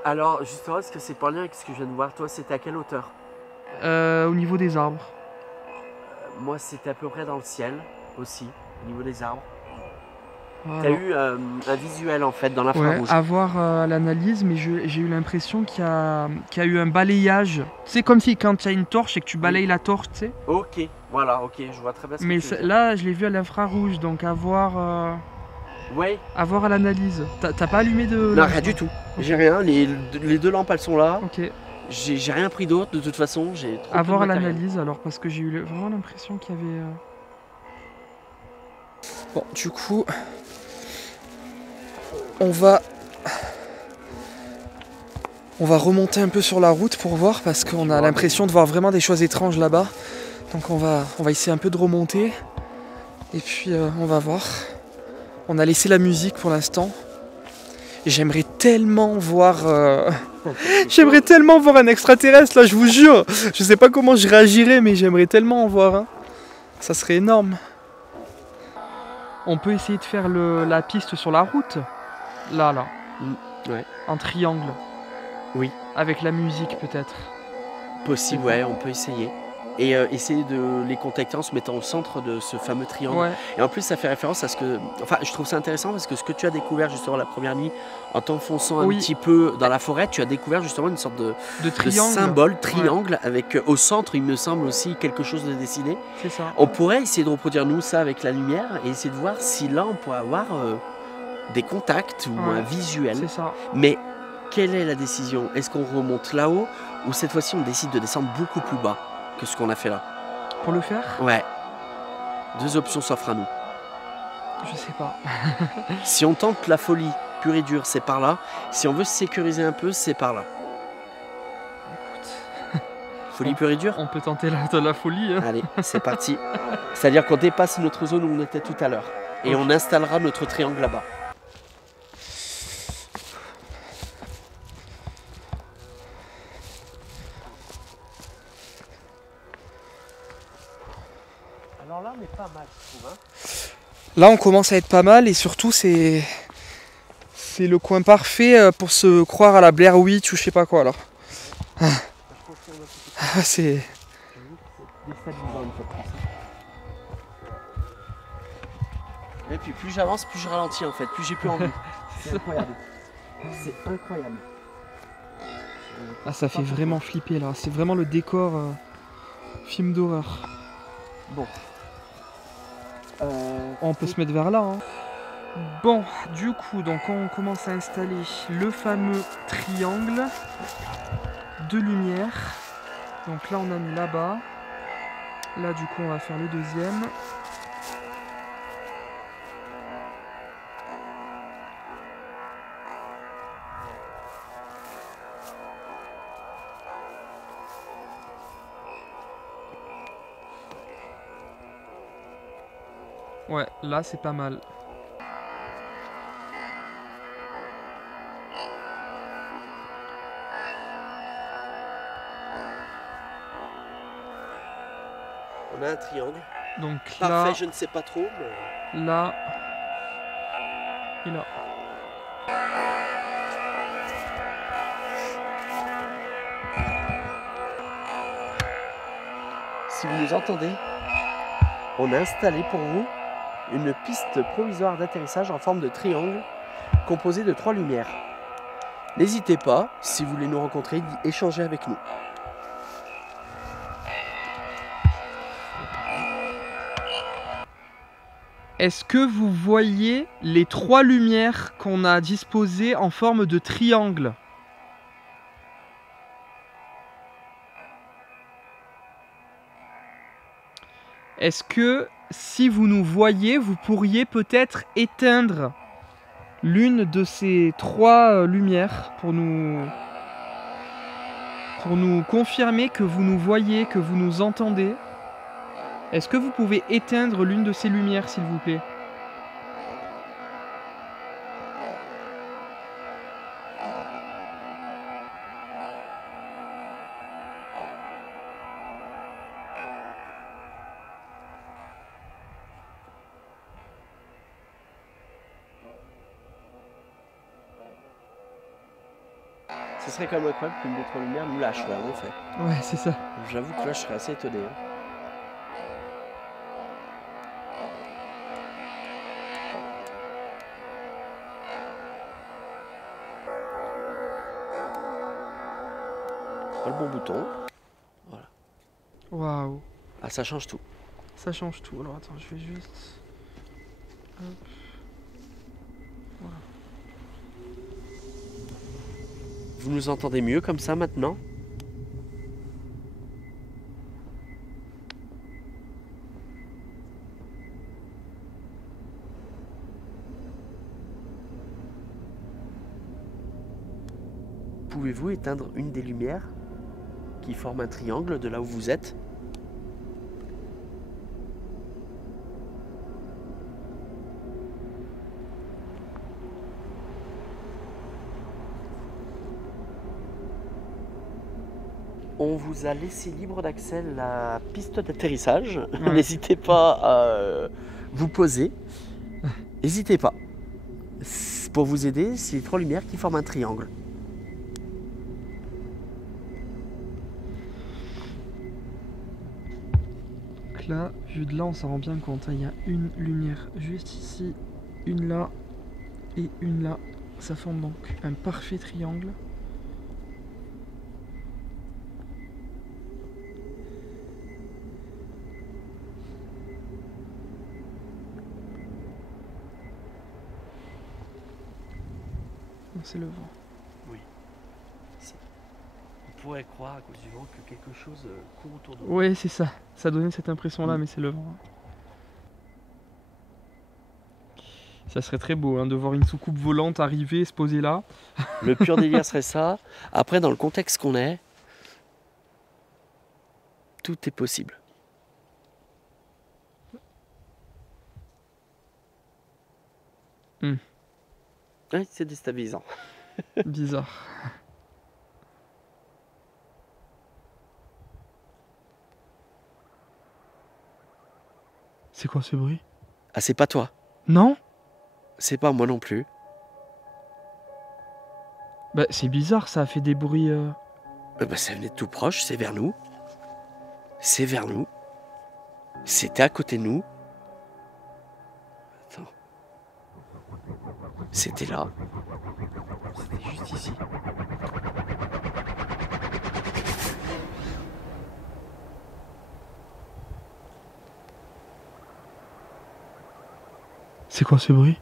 Alors, justement, est-ce que c'est pas en lien avec ce que je viens de voir? Toi, c'était à quelle hauteur? Au niveau des arbres. Moi, c'était à peu près dans le ciel aussi, au niveau des arbres. Voilà. T'as eu un visuel en fait dans l'infrarouge. Ouais, à voir l'analyse, mais j'ai eu l'impression qu'il y a eu un balayage. C'est comme si quand tu as une torche et que tu balayes la torche, tu sais. Ok, voilà, ok, je vois très bien ce que mais tu veux dire. là, je l'ai vu à l'infrarouge, donc à voir. Ouais. À voir à l'analyse. T'as pas allumé de. Non, rien du tout. J'ai rien. Les deux lampes elles sont là. Ok. J'ai rien pris d'autre de toute façon. J'ai trop à voir à l'analyse alors parce que j'ai eu vraiment l'impression qu'il y avait. Bon, du coup. On va remonter un peu sur la route pour voir parce qu'on a l'impression de voir vraiment des choses étranges là-bas. Donc on va essayer un peu de remonter et puis on va voir. On a laissé la musique pour l'instant. J'aimerais tellement voir un extraterrestre là, je vous jure. Je sais pas comment je réagirais mais j'aimerais tellement en voir un. Ça serait énorme. On peut essayer de faire la piste sur la route. Là. Ouais. En triangle. Oui. Avec la musique peut-être. Possible, ouais, on peut essayer. Et essayer de les contacter en se mettant au centre de ce fameux triangle. Ouais. Et en plus, ça fait référence à ce que... Enfin, je trouve ça intéressant parce que ce que tu as découvert justement la première nuit, en t'enfonçant un petit peu dans la forêt, tu as découvert justement une sorte de symbole, triangle, avec au centre, il me semble aussi quelque chose de dessiné. C'est ça. On pourrait essayer de reproduire nous ça avec la lumière et essayer de voir si là, on pourrait avoir des contacts ou un visuel. C'est ça. Mais quelle est la décision? Est-ce qu'on remonte là-haut ou cette fois-ci, on décide de descendre beaucoup plus bas que ce qu'on a fait là? Pour le faire? Ouais. 2 options s'offrent à nous. Je sais pas. Si on tente la folie pure et dure, c'est par là. Si on veut se sécuriser un peu, c'est par là. Écoute. Folie pure et dure? On peut tenter la folie. Hein. Allez, c'est parti. C'est-à-dire qu'on dépasse notre zone où on était tout à l'heure. Et on installera notre triangle là-bas. Alors là, on est pas mal, je trouve. Là, on commence à être pas mal et surtout, c'est le coin parfait pour se croire à la Blair Witch ou je sais pas quoi. Alors, c'est. Et puis plus j'avance, plus je ralentis en fait, plus j'ai plus envie. C'est incroyable. C'est incroyable. Ah, ça fait vraiment flipper là. C'est vraiment le décor film d'horreur. Bon. On peut se mettre vers là. Hein. Bon, du coup, donc on commence à installer le fameux triangle de lumière. Donc là, on a mis là-bas. Là, du coup, on va faire le deuxième. Ouais, là c'est pas mal. On a un triangle. Donc parfait, là, je ne sais pas trop, mais... là et là. Si vous nous entendez, on a installé pour vous une piste provisoire d'atterrissage en forme de triangle composée de 3 lumières. N'hésitez pas, si vous voulez nous rencontrer, d'échanger avec nous. Est-ce que vous voyez les 3 lumières qu'on a disposées en forme de triangle ? Est-ce que si vous nous voyez, vous pourriez peut-être éteindre l'une de ces 3 lumières pour nous confirmer que vous nous voyez, que vous nous entendez? Est-ce que vous pouvez éteindre l'une de ces lumières, s'il vous plaît? Ce serait quand même incroyable qu'une des 3 lumières nous lâche, ouais, en fait. Ouais, c'est ça. J'avoue que là, je serais assez étonné. Hein. Pas le bon bouton. Voilà. Waouh. Ah, ça change tout. Ça change tout. Alors attends, je vais juste... Hop. Voilà. Vous nous entendez mieux comme ça maintenant? Pouvez-vous éteindre une des lumières qui forme un triangle de là où vous êtes? On vous a laissé libre d'accès la piste d'atterrissage. Ouais. N'hésitez pas à vous poser. N'hésitez pas. Pour vous aider, c'est les 3 lumières qui forment un triangle. Donc là, vu de là, on s'en rend bien compte. Il y a une lumière juste ici, une là et une là. Ça forme donc un parfait triangle. C'est le vent. Oui. On pourrait croire à cause du vent que quelque chose court autour de nous. Oui, c'est ça. Ça donnait cette impression-là, mais c'est le vent. Ça serait très beau hein, de voir une soucoupe volante arriver, se poser là. Le pur délire serait ça. Après, dans le contexte qu'on est, tout est possible. Oui, c'est déstabilisant. Bizarre. C'est quoi ce bruit? Ah, c'est pas toi? Non? C'est pas moi non plus. Bah, c'est bizarre, ça a fait des bruits... Bah, ça venait de tout proche, c'est vers nous. C'est vers nous. C'était à côté de nous. Attends. C'était là. C'était juste ici. C'est quoi ce bruit?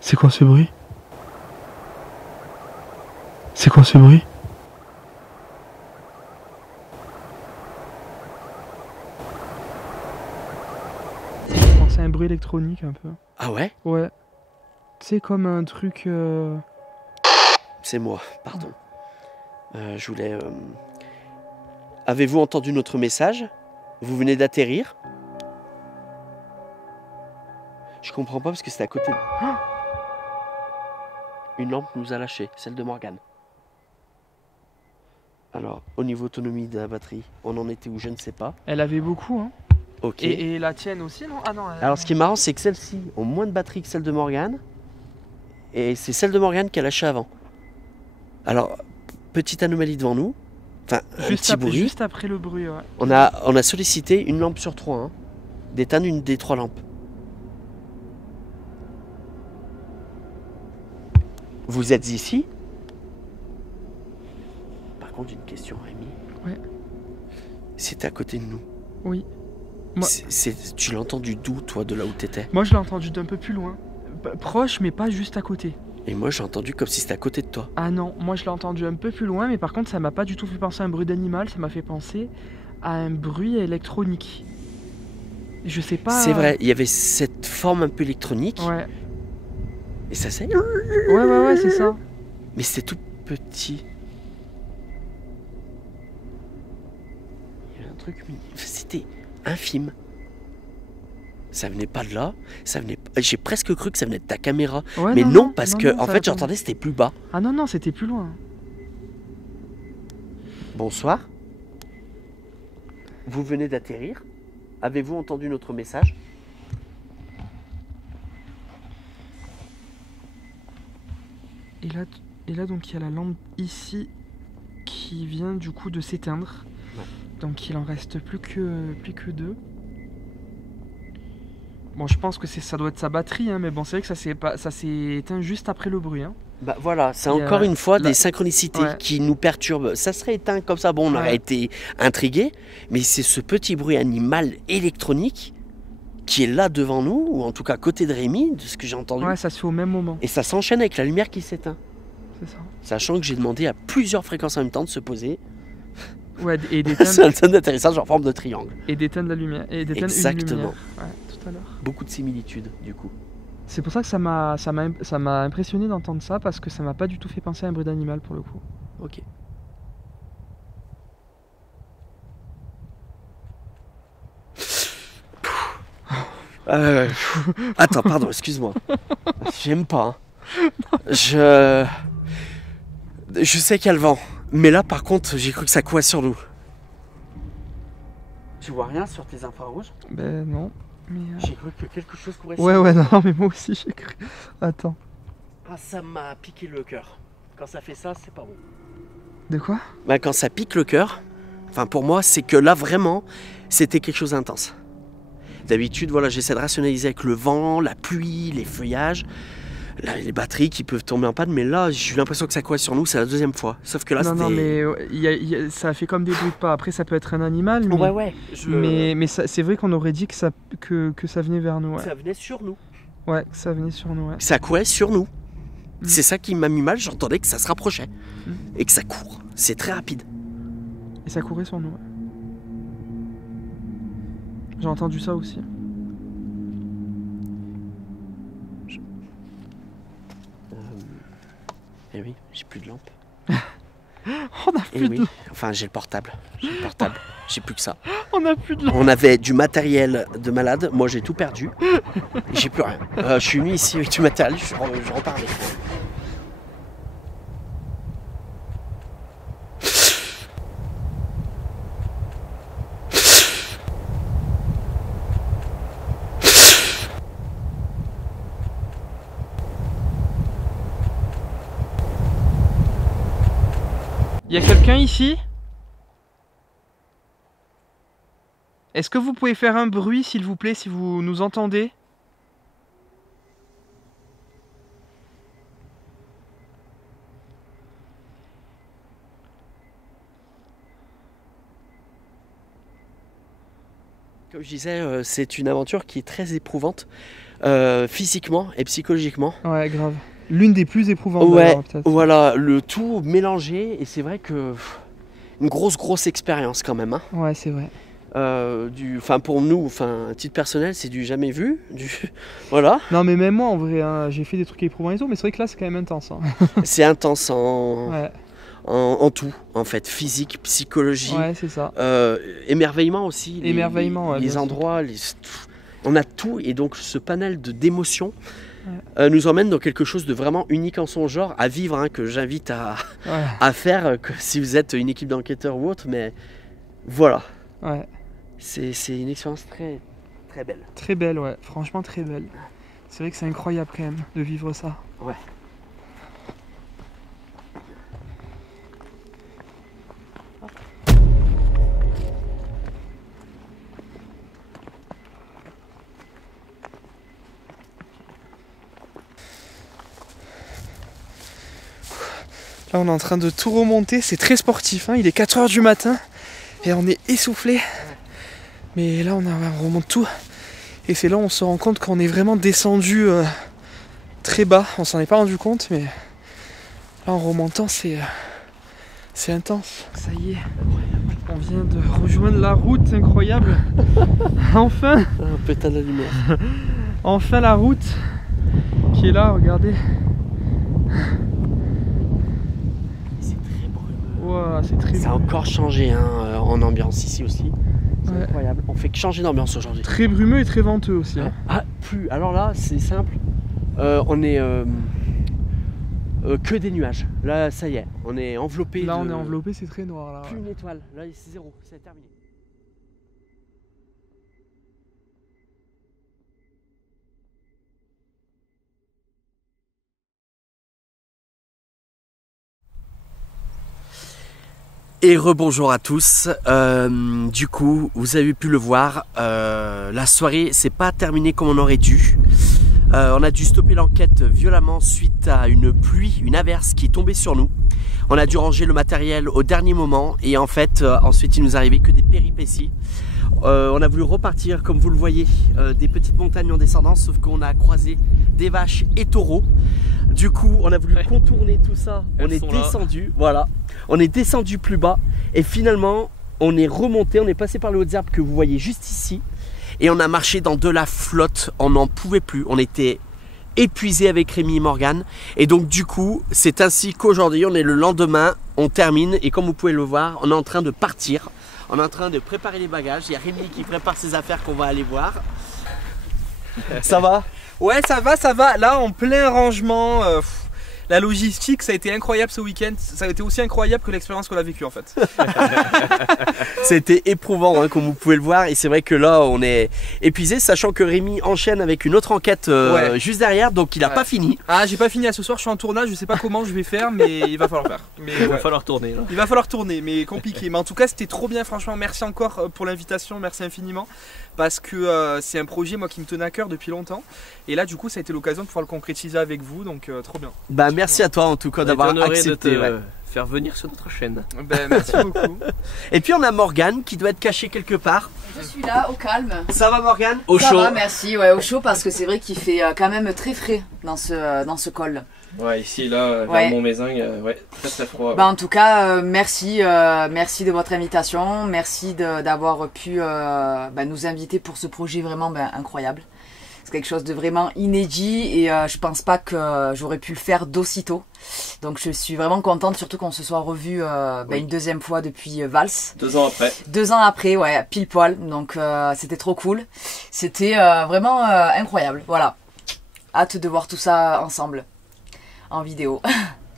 C'est quoi ce bruit? C'est quoi ce bruit? C'est un bruit électronique un peu. Ah ouais? Ouais. C'est comme un truc... C'est moi, pardon. Je voulais... Avez-vous entendu notre message? Vous venez d'atterrir? Je comprends pas parce que c'était à côté. Une lampe nous a lâché, celle de Morgane. Alors, au niveau autonomie de la batterie, on en était où je ne sais pas. Elle avait beaucoup, hein. Ok. Et la tienne aussi, non? Ah non. Alors, ce qui est marrant, c'est que celle-ci ont moins de batterie que celle de Morgane. Et c'est celle de Morgane qui a lâché avant. Alors, petite anomalie devant nous. Enfin, juste après le bruit, ouais. On a sollicité une lampe sur 3, hein, d'éteindre une des 3 lampes. Vous êtes ici? Par contre, une question, Rémi. Ouais. C'était à côté de nous. Oui. Moi... Tu l'as entendu d'où, toi, de là où t'étais? Moi, je l'ai entendu d'un peu plus loin. Proche, mais pas juste à côté. Et moi, j'ai entendu comme si c'était à côté de toi. Ah non, moi, je l'ai entendu un peu plus loin, mais par contre, ça m'a pas du tout fait penser à un bruit d'animal, ça m'a fait penser à un bruit électronique. Je sais pas... C'est vrai, il y avait cette forme un peu électronique. Ouais. Et ça c'est... Ouais, c'est ça. Mais c'était tout petit. Il y avait un truc... C'était infime. Ça venait pas de là. Ça venait... J'ai presque cru que ça venait de ta caméra. Ouais, mais non, parce que en fait j'entendais c'était plus bas. Ah non, c'était plus loin. Bonsoir. Vous venez d'atterrir. Avez-vous entendu notre message? Et là, donc, il y a la lampe ici qui vient du coup de s'éteindre. Ouais. Donc, il en reste plus que 2. Bon, je pense que ça doit être sa batterie, hein, mais bon, c'est vrai que ça s'est éteint juste après le bruit. Hein. Bah voilà, c'est encore une fois des synchronicités qui nous perturbent. Ça serait éteint comme ça, bon, on aurait été intrigué, mais c'est ce petit bruit animal électronique qui est là devant nous, ou en tout cas à côté de Rémi, de ce que j'ai entendu. Ouais, ça se fait au même moment. Et ça s'enchaîne avec la lumière qui s'éteint. C'est ça. Sachant que j'ai demandé à plusieurs fréquences en même temps de se poser. Ouais, et d'éteindre... c'est un zone d'atterrissage en forme de triangle. Et d'éteindre la lumière. Et d'éteindre exactement. Une lumière. Ouais, tout à l'heure. Beaucoup de similitudes, du coup. C'est pour ça que ça m'a impressionné d'entendre ça, parce que ça m'a pas du tout fait penser à un bruit d'animal, pour le coup. Ok. Attends, pardon, excuse-moi. J'aime pas. Hein. Je sais qu'il y a le vent, Mais là par contre j'ai cru que ça couait sur nous. Tu vois rien sur tes infrarouges? Ben non. Mais j'ai cru que quelque chose courait sur nous. Ouais non mais moi aussi j'ai cru. Attends. Ah ça m'a piqué le cœur. Quand ça fait ça c'est pas bon. De quoi? Bah quand ça pique le cœur, enfin pour moi c'est que là vraiment c'était quelque chose d'intense. D'habitude voilà j'essaie de rationaliser avec le vent, la pluie, les feuillages. Là, les batteries qui peuvent tomber en panne, mais là j'ai eu l'impression que ça couait sur nous, c'est la deuxième fois. Sauf que là c'était... Non mais ça fait comme des bruits de pas. Après ça peut être un animal, mais, ouais. Mais c'est vrai qu'on aurait dit que ça venait vers nous. Ouais. Ça venait sur nous. Ouais, ça venait sur nous. Ouais. Ça couait sur nous. C'est ça qui m'a mis mal, j'entendais que ça se rapprochait. Et que ça court. C'est très rapide. Et ça courait sur nous. Ouais. J'ai entendu ça aussi. Eh oui, j'ai plus de lampe. On a plus de lampe. Enfin, j'ai le portable. J'ai plus que ça. On a plus de lampe. On avait du matériel de malade. Moi, j'ai tout perdu. J'ai plus rien. Je suis venu ici avec du matériel. Je repars avec. Il y a quelqu'un ici? Est-ce que vous pouvez faire un bruit s'il vous plaît si vous nous entendez? Comme je disais, c'est une aventure qui est très éprouvante physiquement et psychologiquement. Ouais, grave. L'une des plus éprouvantes. Ouais, voilà, le tout mélangé, et c'est vrai que une grosse expérience quand même. Hein. Ouais, c'est vrai. Pour nous, à titre personnel, c'est du jamais vu. Voilà. Non, mais même moi, en vrai, hein, j'ai fait des trucs éprouvants et tout, mais c'est vrai que là, c'est quand même intense. Hein. C'est intense en tout, en fait, physique, psychologie. Ouais, c'est ça. Émerveillement aussi. Émerveillement, les endroits, on a tout, et donc ce panel d'émotions. Nous emmène dans quelque chose de vraiment unique en son genre, à vivre, hein, que j'invite à faire, que si vous êtes une équipe d'enquêteurs ou autre, mais voilà. Ouais. C'est une expérience très belle. Très belle, ouais, franchement très belle. C'est vrai que c'est incroyable quand même de vivre ça. Ouais. Là on est en train de tout remonter, c'est très sportif, hein. Il est 4 h du matin et on est essoufflé. Mais là on remonte tout et c'est là où on se rend compte qu'on est vraiment descendu très bas. On s'en est pas rendu compte, mais là en remontant c'est intense. Ça y est, on vient de rejoindre la route, incroyable. Enfin. Un pétard de lumière. Enfin la route qui est là, regardez. C'est très ça a encore changé hein, en ambiance ici aussi. C'est incroyable. On fait que changer d'ambiance aujourd'hui. Très brumeux et très venteux aussi. Hein. Ah, plus. Alors là, c'est simple. On est que des nuages. Là, ça y est. On est enveloppé. Là, on est enveloppé, c'est très noir. Là, plus une étoile. Là, c'est zéro. C'est terminé. Et rebonjour à tous, du coup vous avez pu le voir, la soirée s'est pas terminée comme on aurait dû. On a dû stopper l'enquête violemment suite à une pluie, une averse qui est tombée sur nous. On a dû ranger le matériel au dernier moment et en fait ensuite il nous arrivait que des péripéties. On a voulu repartir comme vous le voyez des petites montagnes en descendant, sauf qu'on a croisé des vaches et taureaux. Du coup on a voulu contourner tout ça, on est descendu, voilà, on est descendu plus bas et finalement on est remonté, on est passé par les hautes herbes que vous voyez juste ici et on a marché dans de la flotte, on n'en pouvait plus, on était épuisé avec Rémi et Morgane et donc du coup c'est ainsi qu'aujourd'hui on est le lendemain, on termine et comme vous pouvez le voir on est en train de partir, on est en train de préparer les bagages, il y a Rémi qui prépare ses affaires qu'on va aller voir. Ça va? Ouais, ça va, là en plein rangement. la logistique, ça a été incroyable ce week-end. Ça a été aussi incroyable que l'expérience qu'on a vécue en fait. C'était éprouvant, hein, comme vous pouvez le voir. Et c'est vrai que là, on est épuisé, sachant que Rémi enchaîne avec une autre enquête juste derrière, donc il n'a pas fini. Ah, j'ai pas fini à ce soir. Je suis en tournage. Je sais pas comment je vais faire, mais il va falloir faire. Mais, il va falloir tourner. Là. Il va falloir tourner, mais compliqué. Mais en tout cas, c'était trop bien. Franchement, merci encore pour l'invitation. Merci infiniment. Parce que c'est un projet moi qui me tenait à cœur depuis longtemps. Et là, du coup, ça a été l'occasion de pouvoir le concrétiser avec vous. Donc, trop bien. Bah, merci à toi en tout cas d'avoir accepté. De faire venir sur notre chaîne. Ben, merci beaucoup. Et puis on a Morgane qui doit être cachée quelque part. Je suis là au calme. Ça va Morgane? Au chaud. Ça va, merci, ouais, au chaud parce que c'est vrai qu'il fait quand même très frais dans ce col. Ouais, ici, là, vers Montmézingue, très froid. Bah, en tout cas, merci de votre invitation. Merci d'avoir pu nous inviter pour ce projet vraiment incroyable. C'est quelque chose de vraiment inédit et je pense pas que j'aurais pu le faire d'aussitôt. Donc je suis vraiment contente, surtout qu'on se soit revus une deuxième fois depuis Vals. 2 ans après. 2 ans après, ouais, pile poil. Donc c'était trop cool. C'était vraiment incroyable. Voilà. Hâte de voir tout ça ensemble en vidéo.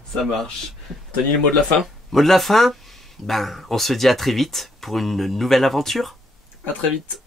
Ça marche. Tony, le mot de la fin? Mot de la fin? Ben, on se dit à très vite pour une nouvelle aventure. À très vite.